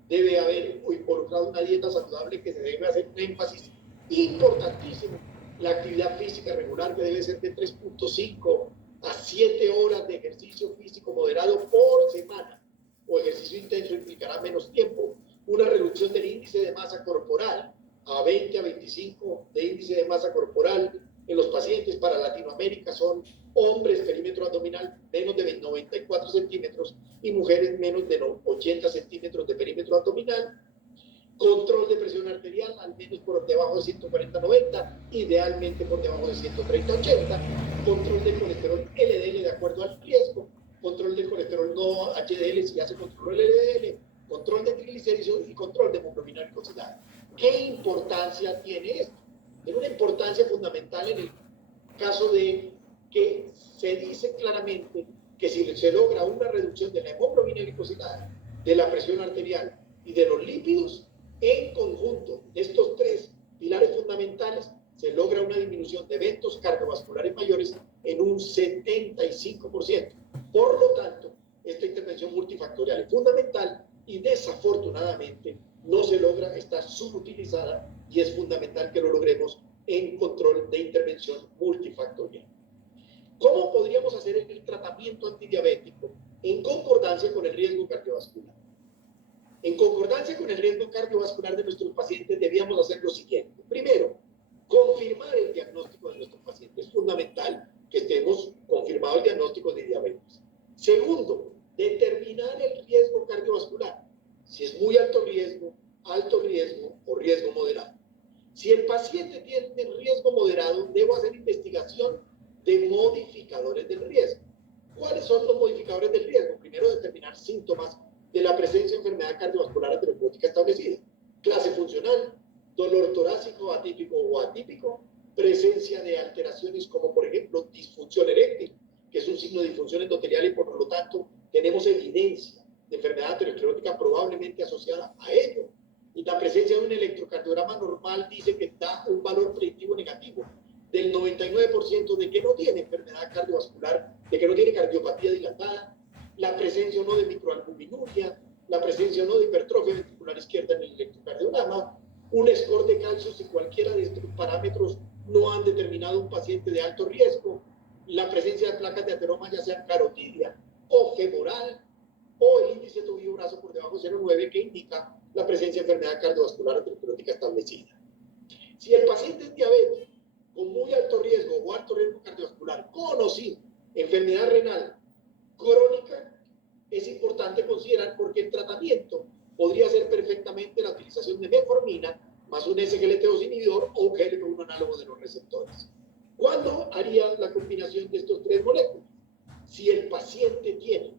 debe haber involucrado una dieta saludable que se debe hacer un énfasis importantísimo. La actividad física regular, que debe ser de 3.5 a 7 horas de ejercicio físico moderado por semana. o ejercicio intenso implicará menos tiempo, una reducción del índice de masa corporal a 20 a 25 de índice de masa corporal en los pacientes para Latinoamérica son hombres perímetro abdominal menos de 94 centímetros y mujeres menos de 80 centímetros de perímetro abdominal. Control de presión arterial al menos por debajo de 140-90, idealmente por debajo de 130-80. Control del colesterol LDL de acuerdo al riesgo. Control del colesterol no HDL si hace control LDL. Control de triglicéridos y control de hemoglobina glicosilada. ¿Qué importancia tiene esto? Tiene una importancia fundamental en el caso de que se dice claramente que si se logra una reducción de la hemoglobina glicosilada, de la presión arterial y de los lípidos, en conjunto de estos tres pilares fundamentales, se logra una disminución de eventos cardiovasculares mayores en un 75%. Por lo tanto, esta intervención multifactorial es fundamental y desafortunadamente no se logra, está subutilizada y es fundamental que lo logremos en control de intervención multifactorial. ¿Cómo podríamos hacer el tratamiento antidiabético en concordancia con el riesgo cardiovascular? En concordancia con el riesgo cardiovascular de nuestros pacientes, debíamos hacer lo siguiente. Primero, confirmar el diagnóstico de nuestros pacientes. Es fundamental que estemos confirmado el diagnóstico de diabetes. Segundo, determinar el riesgo cardiovascular. Si es muy alto riesgo o riesgo moderado. Si el paciente tiene riesgo moderado, debo hacer investigación de modificadores del riesgo. ¿Cuáles son los modificadores del riesgo? Primero, determinar síntomas de la presencia de enfermedad cardiovascular aterosclerótica establecida. Clase funcional, dolor torácico atípico o atípico, presencia de alteraciones como por ejemplo disfunción eréctil, que es un signo de disfunción endotelial y por lo tanto tenemos evidencia de enfermedad aterosclerótica probablemente asociada a ello. Y la presencia de un electrocardiograma normal dice que da un valor predictivo negativo del 99% de que no tiene enfermedad cardiovascular, de que no tiene cardiopatía dilatada, la presencia o no de microalbuminuria, la presencia o no de hipertrofia ventricular izquierda en el electrocardiograma, un score de calcio si cualquiera de estos parámetros no han determinado un paciente de alto riesgo, la presencia de placas de ateroma ya sea carotidia o femoral, o el índice tobillo-brazo por debajo de 0,9 que indica la presencia de enfermedad cardiovascular aterosclerótica establecida. Si el paciente es diabético con muy alto riesgo o alto riesgo cardiovascular, con o sin enfermedad renal crónica, es importante considerar porque el tratamiento podría ser perfectamente la utilización de metformina más un SGLT2 inhibidor o un GLP-1 análogo de los receptores. ¿Cuándo haría la combinación de estos tres moléculas? Si el paciente tiene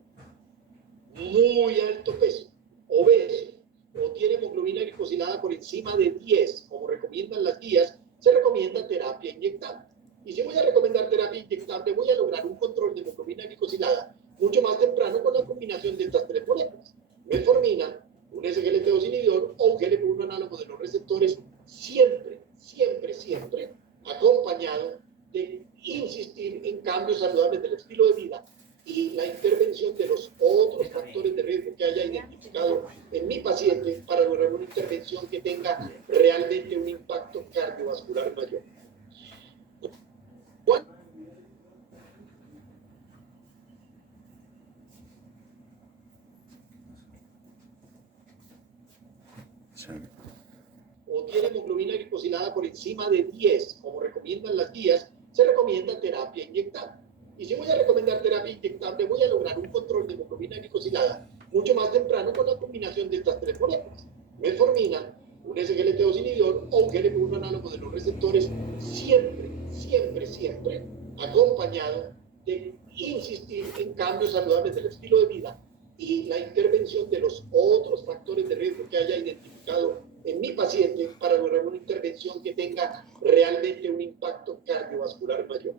muy alto peso, obeso, o tiene hemoglobina glicosilada por encima de 10, como recomiendan las guías, se recomienda terapia inyectable. Y si voy a recomendar terapia inyectable, voy a lograr un control de hemoglobina glicosilada mucho más temprano con la combinación de estas tres moléculas. Metformina, un SGLT2 inhibidor o un GLP-1 análogo de los receptores, siempre, siempre, siempre acompañado de insistir en cambios saludables del estilo de vida y la intervención de los otros factores de riesgo que haya identificado en mi paciente para lograr una intervención que tenga realmente un impacto cardiovascular mayor. O tiene hemoglobina glicosilada por encima de 10, como recomiendan las guías, se recomienda terapia inyectable. Y si voy a recomendar terapia inyectable, voy a lograr un control de hemoglobina glicosilada mucho más temprano con la combinación de estas tres moléculas. Metformina, un SGLT2 inhibidor o un GLP-1 análogo de los receptores, siempre, siempre, siempre acompañado de insistir en cambios saludables del estilo de vida y la intervención de los otros factores de riesgo que haya identificado en mi paciente para lograr una intervención que tenga realmente un impacto cardiovascular mayor.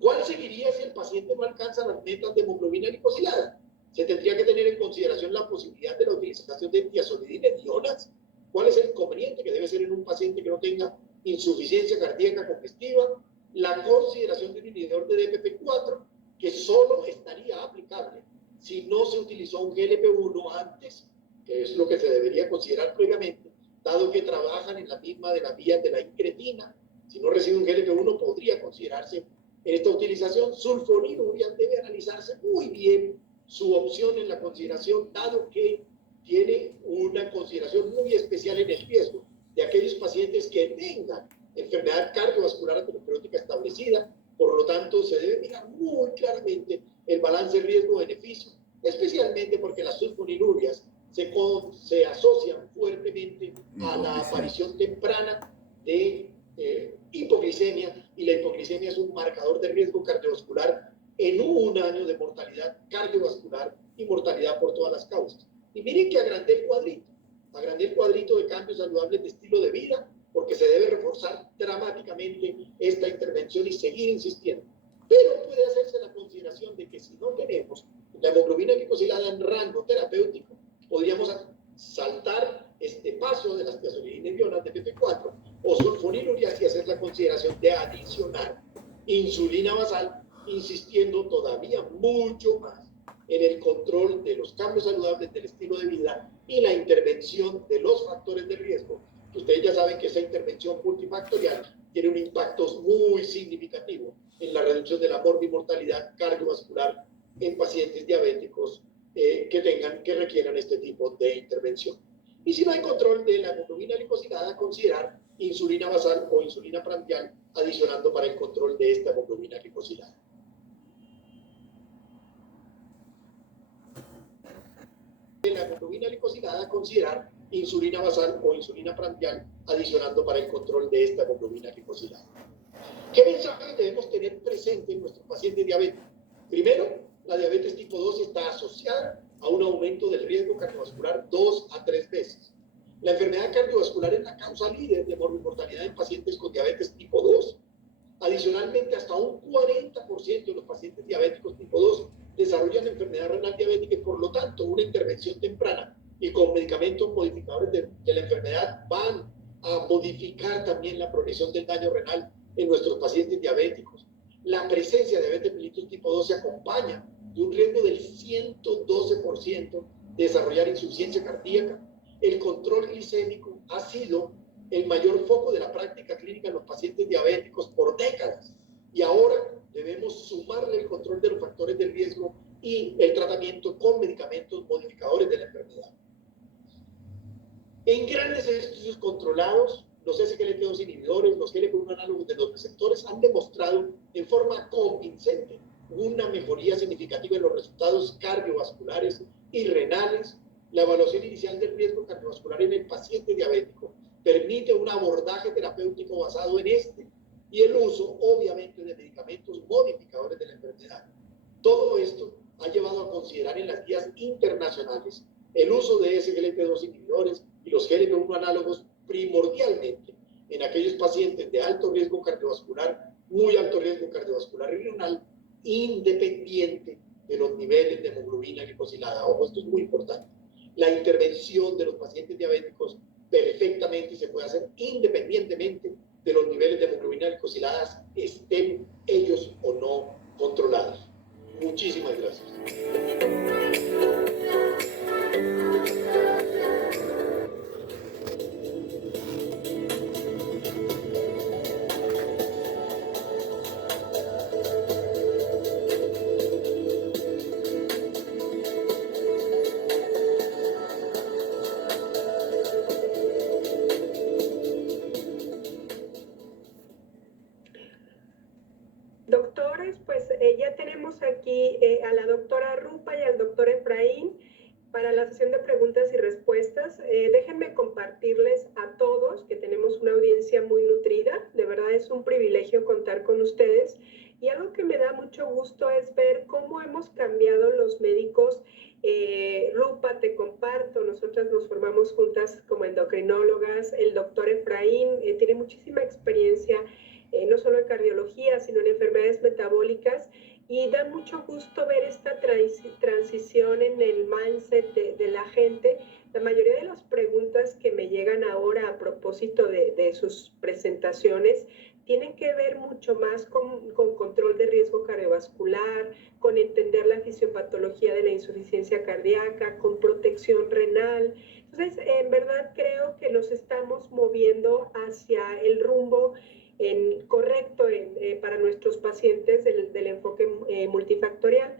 ¿Cuál seguiría si el paciente no alcanza las metas de hemoglobina glicosilada? Se tendría que tener en consideración la posibilidad de la utilización de tiazolidina en ionas. ¿Cuál es el conveniente que debe ser en un paciente que no tenga insuficiencia cardíaca congestiva? La consideración de un inhibidor de DPP-4, que solo estaría aplicable si no se utilizó un GLP-1 antes, que es lo que se debería considerar previamente, dado que trabajan en la misma de las vías de la incretina. Si no recibe un GLP-1 podría considerarse en esta utilización. Sulfonilurea debe analizarse muy bien su opción en la consideración, dado que tiene una consideración muy especial en el riesgo de aquellos pacientes que tengan enfermedad cardiovascular aterosclerótica establecida. Por lo tanto, se debe mirar muy claramente el balance riesgo-beneficio, especialmente porque las sulfonilurias se asocian fuertemente a la aparición temprana de hipoglicemia, y la hipoglicemia es un marcador de riesgo cardiovascular en un año de mortalidad cardiovascular y mortalidad por todas las causas. Y miren que agrandé el cuadrito de cambios saludables de estilo de vida, porque se debe reforzar dramáticamente esta intervención y seguir insistiendo. Pero puede hacerse la consideración de que si no tenemos la hemoglobina glicosilada en rango terapéutico, podríamos saltar este paso de las tiazolidinedionas de PP4 o sulfonilurias y hacer la consideración de adicionar insulina basal, insistiendo todavía mucho más en el control de los cambios saludables del estilo de vida y la intervención de los factores de riesgo. Ustedes ya saben que esa intervención multifactorial tiene un impacto muy significativo en la reducción de la morbimortalidad cardiovascular en pacientes diabéticos que requieran este tipo de intervención. Y si no hay control de la hemoglobina glicosilada, considerar insulina basal o insulina prandial adicionando para el control de esta hemoglobina glicosilada. De la hemoglobina glicosilada, considerar insulina basal o insulina prandial adicionando para el control de esta hemoglobina glicosilada. ¿Qué mensajes debemos tener presente en nuestros pacientes diabéticos? Primero, la diabetes tipo 2 está asociada a un aumento del riesgo cardiovascular 2 a 3 veces. La enfermedad cardiovascular es la causa líder de morbimortalidad en pacientes con diabetes tipo 2. Adicionalmente, hasta un 40% de los pacientes diabéticos tipo 2 desarrollan enfermedad renal diabética y, por lo tanto, una intervención temprana y con medicamentos modificadores de la enfermedad van a modificar también la progresión del daño renal en nuestros pacientes diabéticos. La presencia de diabetes mellitus tipo 2 se acompaña de un riesgo del 112% de desarrollar insuficiencia cardíaca. El control glicémico ha sido el mayor foco de la práctica clínica en los pacientes diabéticos por décadas, y ahora debemos sumarle el control de los factores de riesgo y el tratamiento con medicamentos modificadores de la enfermedad. En grandes estudios controlados, los SGLT2 inhibidores, los GLP-1 análogos de los receptores han demostrado en forma convincente una mejoría significativa en los resultados cardiovasculares y renales. La evaluación inicial del riesgo cardiovascular en el paciente diabético permite un abordaje terapéutico basado en este y el uso, obviamente, de medicamentos modificadores de la enfermedad. Todo esto ha llevado a considerar en las guías internacionales el uso de SGLT2 inhibidores y los GLP-1 análogos primordialmente en aquellos pacientes de alto riesgo cardiovascular, muy alto riesgo cardiovascular y renal, independiente de los niveles de hemoglobina glicosilada. Ojo, esto es muy importante. La intervención de los pacientes diabéticos perfectamente se puede hacer independientemente de los niveles de hemoglobina glicosiladas, estén ellos o no controlados. Muchísimas gracias. Doctores, pues ya tenemos aquí a la doctora Rupa y al doctor Efraín para la sesión de preguntas y respuestas. Déjenme compartirles a todos que tenemos una audiencia muy nutrida. De verdad es un privilegio contar con ustedes. Y algo que me da mucho gusto es ver cómo hemos cambiado los médicos. Rupa, te comparto, nosotras nos formamos juntas como endocrinólogas. El doctor Efraín tiene muchísima experiencia no solo en cardiología, sino en enfermedades metabólicas, y da mucho gusto ver esta transición en el mindset de la gente. La mayoría de las preguntas que me llegan ahora a propósito de sus presentaciones tienen que ver mucho más con control de riesgo cardiovascular, con entender la fisiopatología de la insuficiencia cardíaca, con protección renal. Entonces, en verdad creo que nos estamos moviendo hacia el rumbo correcto para nuestros pacientes del enfoque multifactorial.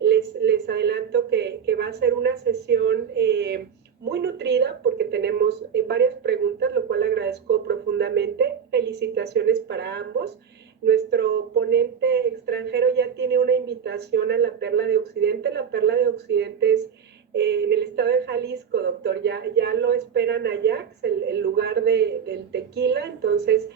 Les adelanto que va a ser una sesión muy nutrida porque tenemos varias preguntas, lo cual agradezco profundamente. Felicitaciones para ambos. Nuestro ponente extranjero ya tiene una invitación a la Perla de Occidente. La Perla de Occidente es en el estado de Jalisco, doctor. Ya lo esperan allá, es el lugar del tequila. Entonces,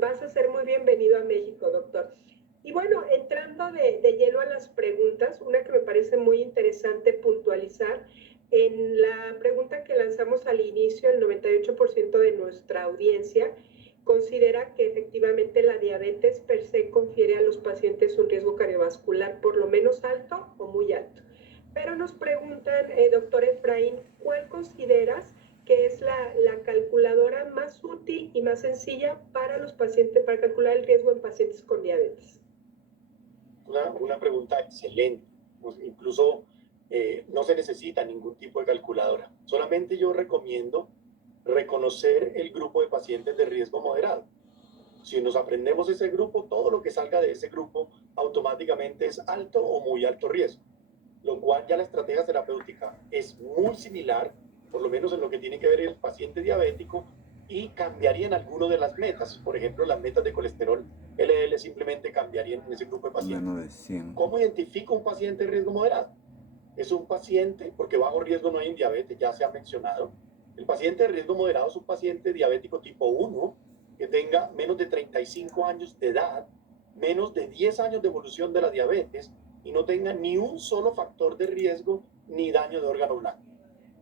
vas a ser muy bienvenido a México, doctor. Y bueno, entrando de lleno a las preguntas, una que me parece muy interesante puntualizar, en la pregunta que lanzamos al inicio, el 98% de nuestra audiencia considera que efectivamente la diabetes per se confiere a los pacientes un riesgo cardiovascular por lo menos alto o muy alto. Pero nos preguntan, doctor Efraín, ¿cuál consideras que es la calculadora más útil y más sencilla para los pacientes, para calcular el riesgo en pacientes con diabetes? Una pregunta excelente. Pues incluso no se necesita ningún tipo de calculadora. Solamente yo recomiendo reconocer el grupo de pacientes de riesgo moderado. Si nos aprendemos ese grupo, todo lo que salga de ese grupo automáticamente es alto o muy alto riesgo. Lo cual ya la estrategia terapéutica es muy similar, por lo menos en lo que tiene que ver el paciente diabético, y cambiarían algunas de las metas. Por ejemplo, las metas de colesterol LDL simplemente cambiarían en ese grupo de pacientes. ¿Cómo identifico un paciente de riesgo moderado? Es un paciente, porque bajo riesgo no hay en diabetes, ya se ha mencionado. El paciente de riesgo moderado es un paciente diabético tipo 1 que tenga menos de 35 años de edad, menos de 10 años de evolución de la diabetes y no tenga ni un solo factor de riesgo ni daño de órgano blanco.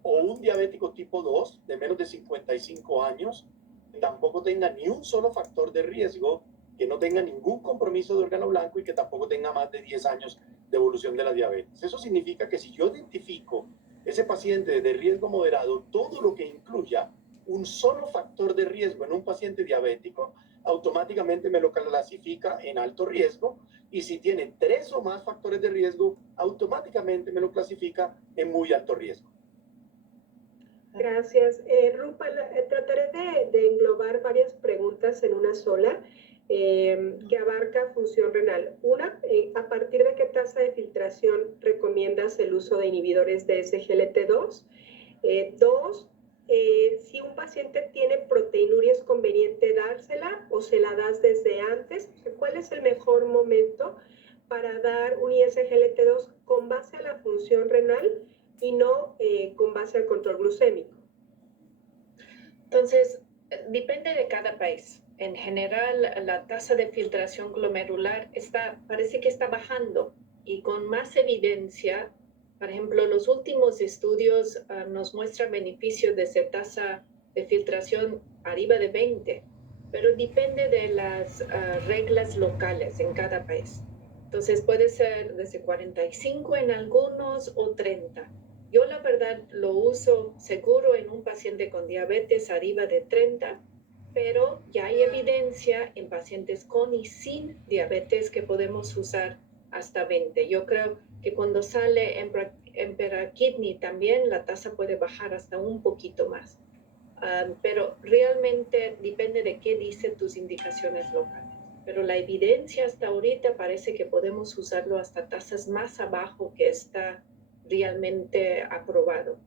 O un diabético tipo 2 de menos de 55 años, que tampoco tenga ni un solo factor de riesgo, que no tenga ningún compromiso de órgano blanco y que tampoco tenga más de 10 años de evolución de la diabetes. Eso significa que si yo identifico ese paciente de riesgo moderado, todo lo que incluya un solo factor de riesgo en un paciente diabético, automáticamente me lo clasifica en alto riesgo, y si tiene 3 o más factores de riesgo, automáticamente me lo clasifica en muy alto riesgo. Gracias. Rupa, trataré de englobar varias preguntas en una sola, que abarca función renal. Una, ¿a partir de qué tasa de filtración recomiendas el uso de inhibidores de SGLT2? Dos, si un paciente tiene proteinuria, ¿es conveniente dársela o se la das desde antes? ¿Cuál es el mejor momento para dar un ISGLT2 con base a la función renal y no con base al control glucémico? Entonces, depende de cada país. En general, la tasa de filtración glomerular parece que está bajando y con más evidencia. Por ejemplo, los últimos estudios nos muestran beneficios de esa tasa de filtración arriba de 20, pero depende de las reglas locales en cada país. Entonces puede ser desde 45 en algunos o 30. Yo la verdad lo uso seguro en un paciente con diabetes arriba de 30, pero ya hay evidencia en pacientes con y sin diabetes que podemos usar hasta 20. Yo creo que cuando sale Emperor Kidney también la tasa puede bajar hasta un poquito más. Pero realmente depende de qué dicen tus indicaciones locales. Pero la evidencia hasta ahorita parece que podemos usarlo hasta tasas más abajo que está realmente aprobado.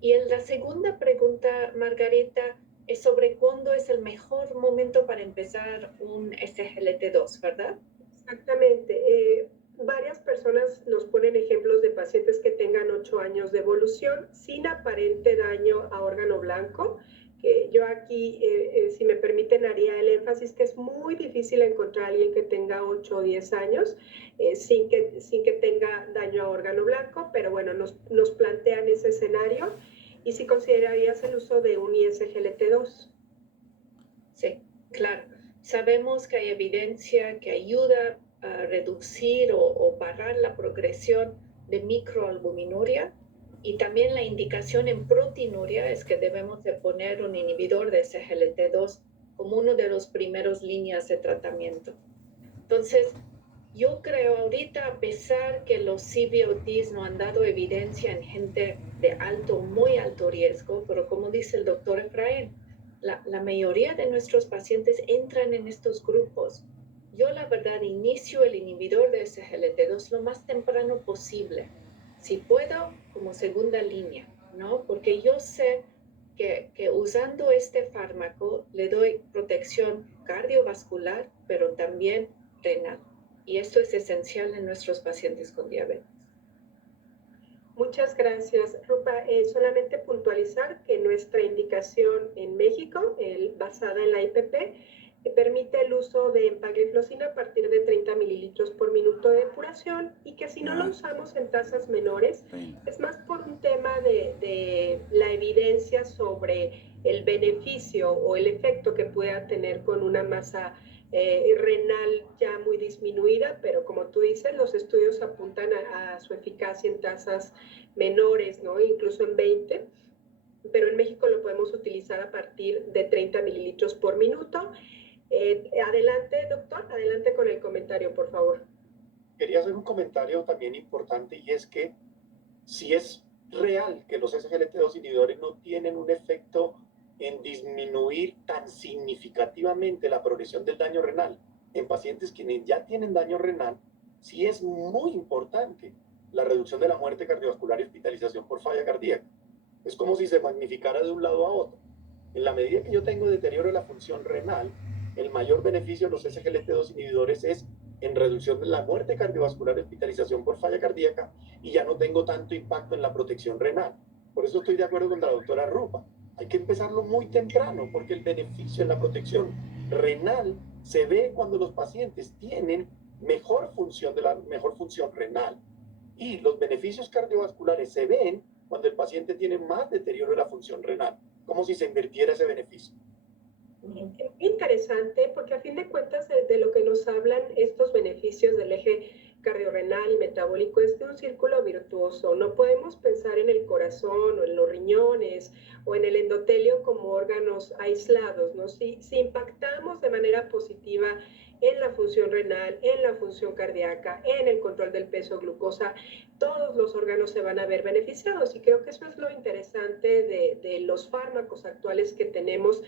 Y la segunda pregunta, Margarita, es sobre cuándo es el mejor momento para empezar un SGLT2, ¿verdad? Exactamente. Varias personas nos ponen ejemplos de pacientes que tengan 8 años de evolución sin aparente daño a órgano blanco, que yo aquí, si me permiten, haría el énfasis que es muy difícil encontrar a alguien que tenga 8 o 10 años sin que tenga daño a órgano blanco, pero bueno, nos plantean ese escenario. ¿Y si considerarías el uso de un ISGLT2? Sí, claro. Sabemos que hay evidencia que ayuda a reducir o parar la progresión de microalbuminuria, y también la indicación en proteinuria es que debemos de poner un inhibidor de SGLT2 como uno de los primeros líneas de tratamiento. Entonces, yo creo ahorita, a pesar que los CVOTs no han dado evidencia en gente de alto, muy alto riesgo, pero como dice el doctor Efraín, la mayoría de nuestros pacientes entran en estos grupos. yo la verdad inicio el inhibidor de SGLT2 lo más temprano posible, si puedo como segunda línea, ¿no? Porque yo sé que usando este fármaco le doy protección cardiovascular, pero también renal. Y esto es esencial en nuestros pacientes con diabetes. Muchas gracias, Rupa. Solamente puntualizar que nuestra indicación en México, basada en la IPP, permite el uso de empagliflozina a partir de 30 mililitros por minuto de depuración y que si no lo usamos en tasas menores, es más por un tema de la evidencia sobre el beneficio o el efecto que pueda tener con una masa renal ya muy disminuida, pero como tú dices, los estudios apuntan a su eficacia en tasas menores, ¿no? Incluso en 20, pero en México lo podemos utilizar a partir de 30 mililitros por minuto. Adelante, doctor, adelante con el comentario, por favor. Quería hacer un comentario también importante, y es que si es real que los SGLT2 inhibidores no tienen un efecto en disminuir tan significativamente la progresión del daño renal en pacientes quienes ya tienen daño renal, sí es muy importante la reducción de la muerte cardiovascular y hospitalización por falla cardíaca. Es como si se magnificara de un lado a otro. En la medida que yo tengo deterioro de la función renal, el mayor beneficio de los SGLT2 inhibidores es en reducción de la muerte cardiovascular y hospitalización por falla cardíaca, y ya no tengo tanto impacto en la protección renal. Por eso estoy de acuerdo con la doctora Rupa. Hay que empezarlo muy temprano, porque el beneficio en la protección renal se ve cuando los pacientes tienen mejor función renal. Y los beneficios cardiovasculares se ven cuando el paciente tiene más deterioro de la función renal, como si se invirtiera ese beneficio. Interesante, porque a fin de cuentas de lo que nos hablan estos beneficios del eje cardiorrenal y metabólico es de un círculo virtuoso. No podemos pensar en el corazón o en los riñones o en el endotelio como órganos aislados, ¿no? Si impactamos de manera positiva en la función renal, en la función cardíaca, en el control del peso, glucosa, todos los órganos se van a ver beneficiados, y creo que eso es lo interesante de los fármacos actuales que tenemos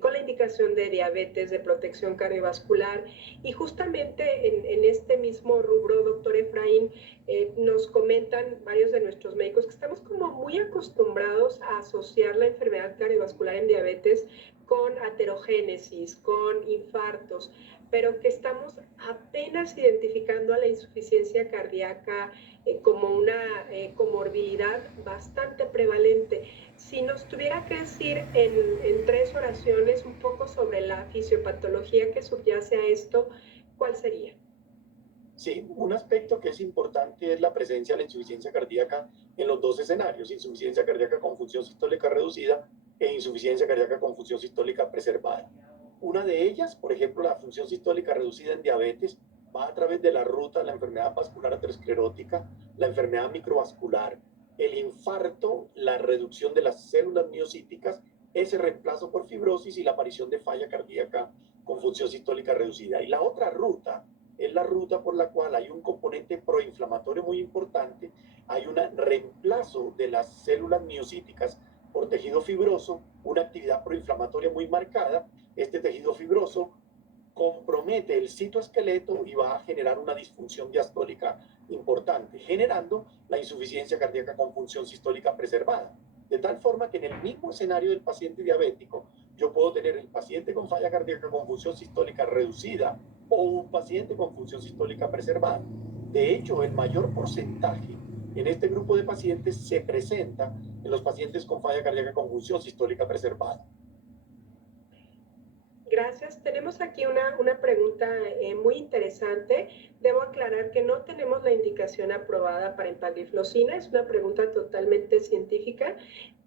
con la indicación de diabetes, de protección cardiovascular. Y justamente en este mismo rubro, doctor Efraín, nos comentan varios de nuestros médicos que estamos como muy acostumbrados a asociar la enfermedad cardiovascular en diabetes con aterogénesis, con infartos, pero que estamos apenas identificando a la insuficiencia cardíaca como una comorbilidad bastante prevalente. Si nos tuviera que decir en 3 oraciones un poco sobre la fisiopatología que subyace a esto, ¿cuál sería? Sí, un aspecto que es importante es la presencia de la insuficiencia cardíaca en los dos escenarios: insuficiencia cardíaca con función sistólica reducida e insuficiencia cardíaca con función sistólica preservada. Una de ellas, por ejemplo, la función sistólica reducida en diabetes, va a través de la ruta de la enfermedad vascular aterosclerótica, la enfermedad microvascular, el infarto, la reducción de las células miocíticas, ese reemplazo por fibrosis y la aparición de falla cardíaca con función sistólica reducida. Y la otra ruta es la ruta por la cual hay un componente proinflamatorio muy importante, hay un reemplazo de las células miocíticas por tejido fibroso, una actividad proinflamatoria muy marcada. Este tejido fibroso compromete el citoesqueleto y va a generar una disfunción diastólica importante, generando la insuficiencia cardíaca con función sistólica preservada. De tal forma que en el mismo escenario del paciente diabético, yo puedo tener el paciente con falla cardíaca con función sistólica reducida o un paciente con función sistólica preservada. De hecho, el mayor porcentaje en este grupo de pacientes se presenta en los pacientes con falla cardíaca con función sistólica preservada. Gracias. Tenemos aquí una pregunta muy interesante. Debo aclarar que no tenemos la indicación aprobada para empagliflozina. Es una pregunta totalmente científica,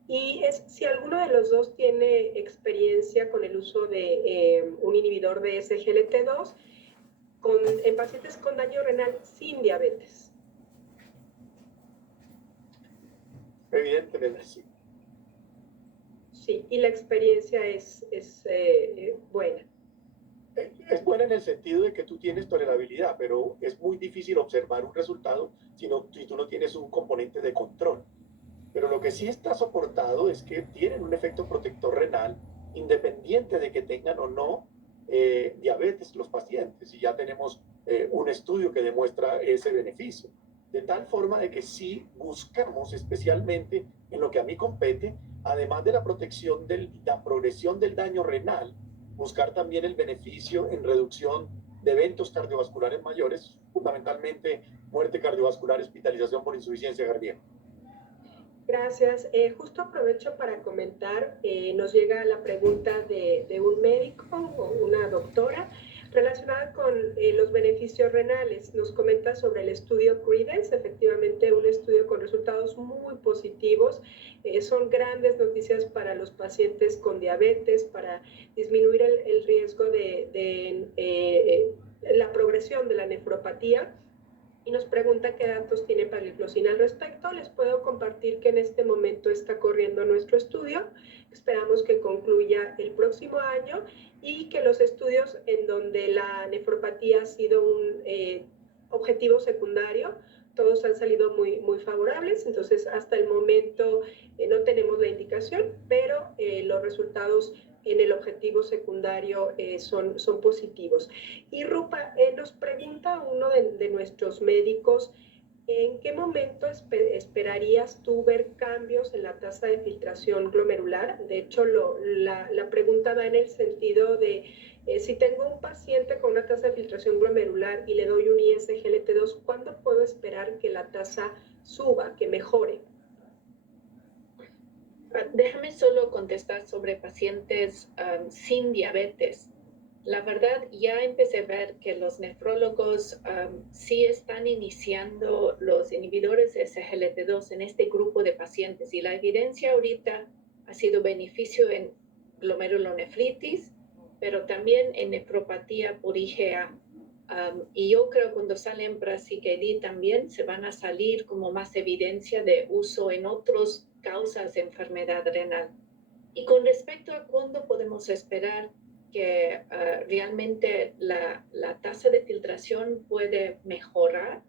y es si alguno de los dos tiene experiencia con el uso de un inhibidor de SGLT2 en pacientes con daño renal sin diabetes. Evidentemente sí. Sí, y la experiencia es buena. Es buena en el sentido de que tú tienes tolerabilidad, pero es muy difícil observar un resultado si tú no tienes un componente de control. Pero lo que sí está soportado es que tienen un efecto protector renal, independiente de que tengan o no diabetes los pacientes y ya tenemos un estudio que demuestra ese beneficio. De tal forma de que sí buscamos especialmente en lo que a mí compete, además de la protección de la progresión del daño renal, buscar también el beneficio en reducción de eventos cardiovasculares mayores, fundamentalmente muerte cardiovascular, hospitalización por insuficiencia cardíaca. Gracias. Justo aprovecho para comentar, nos llega la pregunta de un médico o una doctora relacionada con los beneficios renales. Nos comenta sobre el estudio Credence, efectivamente un estudio con resultados muy positivos. Son grandes noticias para los pacientes con diabetes, para disminuir el riesgo de la progresión de la nefropatía. Y nos pregunta qué datos tiene Pagliflozin al respecto. Les puedo compartir que en este momento está corriendo nuestro estudio. Esperamos que concluya el próximo año y que los estudios en donde la nefropatía ha sido un objetivo secundario, todos han salido muy favorables. Entonces, hasta el momento no tenemos la indicación, pero los resultados en el objetivo secundario son positivos. Y Rupa, nos pregunta uno de nuestros médicos, ¿en qué momento esperarías tú ver cambios en la tasa de filtración glomerular? De hecho, la pregunta va en el sentido de si tengo un paciente con una tasa de filtración glomerular y le doy un ISGLT2, ¿cuándo puedo esperar que la tasa suba, que mejore? Déjame solo contestar sobre pacientes sin diabetes. La verdad, ya empecé a ver que los nefrólogos sí están iniciando los inhibidores de SGLT2 en este grupo de pacientes y la evidencia ahorita ha sido beneficio en glomerulonefritis, pero también en nefropatía por IgA. Y yo creo que cuando salen Brasicadi también se van a salir como más evidencia de uso en otras causas de enfermedad renal. Y con respecto a cuándo podemos esperar que realmente la tasa de filtración puede mejorar,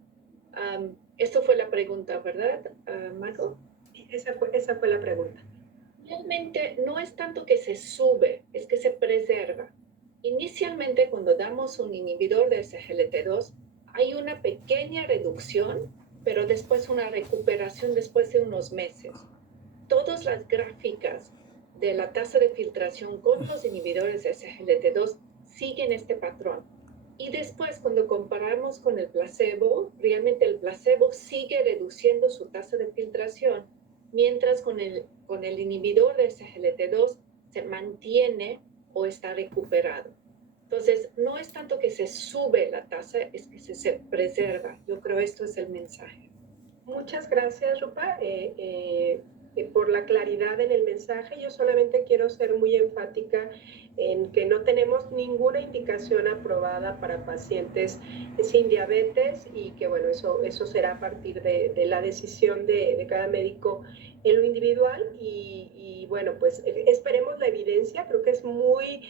esto fue la pregunta, ¿verdad, Michael? Esa fue la pregunta. Realmente no es tanto que se sube, es que se preserva. Inicialmente, cuando damos un inhibidor de SGLT2, hay una pequeña reducción, pero después una recuperación después de unos meses. Todas las gráficas de la tasa de filtración con los inhibidores de SGLT2 siguen este patrón. Y después, cuando comparamos con el placebo, realmente el placebo sigue reduciendo su tasa de filtración, mientras con el inhibidor de SGLT2 se mantiene o está recuperado. Entonces, no es tanto que se sube la tasa, es que se preserva. Yo creo que esto es el mensaje. Muchas gracias, Rupa, por la claridad en el mensaje. Yo solamente quiero ser muy enfática en que no tenemos ninguna indicación aprobada para pacientes sin diabetes y que, bueno, eso será a partir de la decisión de cada médico en lo individual y bueno, pues esperemos la evidencia. Creo que es muy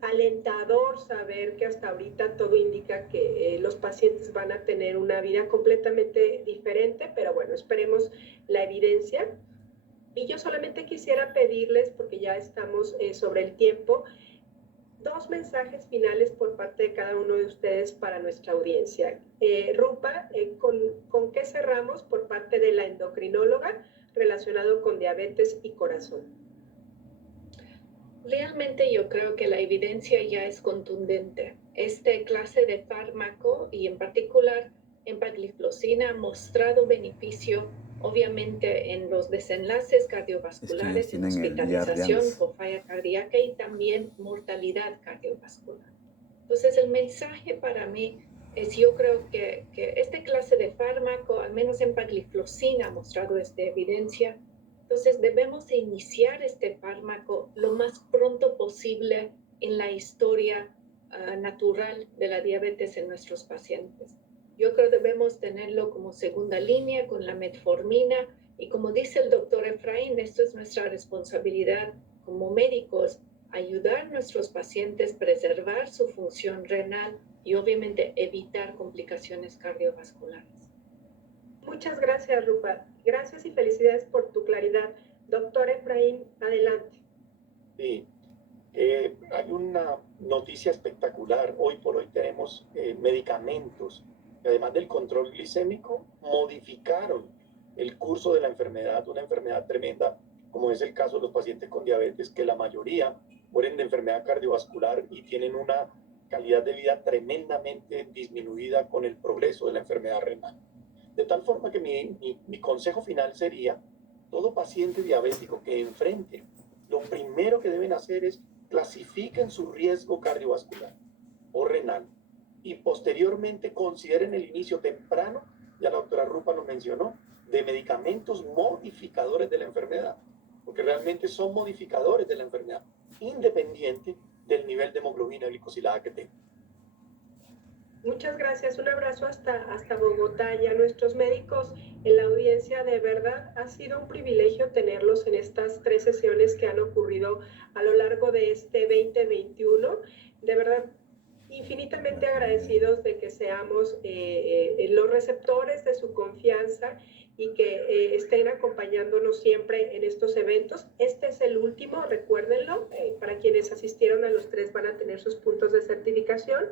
alentador saber que hasta ahorita todo indica que los pacientes van a tener una vida completamente diferente, pero bueno, esperemos la evidencia. Y yo solamente quisiera pedirles, porque ya estamos sobre el tiempo, 2 mensajes finales por parte de cada uno de ustedes para nuestra audiencia. Rupa, ¿con qué cerramos por parte de la endocrinóloga relacionado con diabetes y corazón? Realmente yo creo que la evidencia ya es contundente. Esta clase de fármaco y en particular empagliflozin ha mostrado beneficio obviamente en los desenlaces cardiovasculares, en hospitalización por falla cardíaca y también mortalidad cardiovascular. Entonces el mensaje para mí es, yo creo que esta clase de fármaco, al menos empagliflozin ha mostrado esta evidencia. Entonces debemos iniciar este fármaco lo más pronto posible en la historia natural de la diabetes en nuestros pacientes. Yo creo que debemos tenerlo como segunda línea con la metformina y como dice el doctor Efraín, esto es nuestra responsabilidad como médicos, ayudar a nuestros pacientes, preservar su función renal y obviamente evitar complicaciones cardiovasculares. Muchas gracias, Rupa. Gracias y felicidades por tu claridad. Doctor Efraín, adelante. Sí, Hay una noticia espectacular. Hoy por hoy tenemos medicamentos que, además del control glicémico, modificaron el curso de la enfermedad, una enfermedad tremenda, como es el caso de los pacientes con diabetes, que la mayoría mueren de enfermedad cardiovascular y tienen una calidad de vida tremendamente disminuida con el progreso de la enfermedad renal. De tal forma que mi consejo final sería: todo paciente diabético que enfrente, lo primero que deben hacer es clasifiquen su riesgo cardiovascular o renal y posteriormente consideren el inicio temprano, ya la doctora Rupa lo mencionó, de medicamentos modificadores de la enfermedad, porque realmente son modificadores de la enfermedad, independiente del nivel de hemoglobina glicosilada que tenga. Muchas gracias, un abrazo hasta Bogotá y a nuestros médicos en la audiencia. De verdad, ha sido un privilegio tenerlos en estas 3 sesiones que han ocurrido a lo largo de este 2021. De verdad, infinitamente agradecidos de que seamos los receptores de su confianza y que estén acompañándonos siempre en estos eventos. Este es el último, recuérdenlo, para quienes asistieron a los 3 van a tener sus puntos de certificación.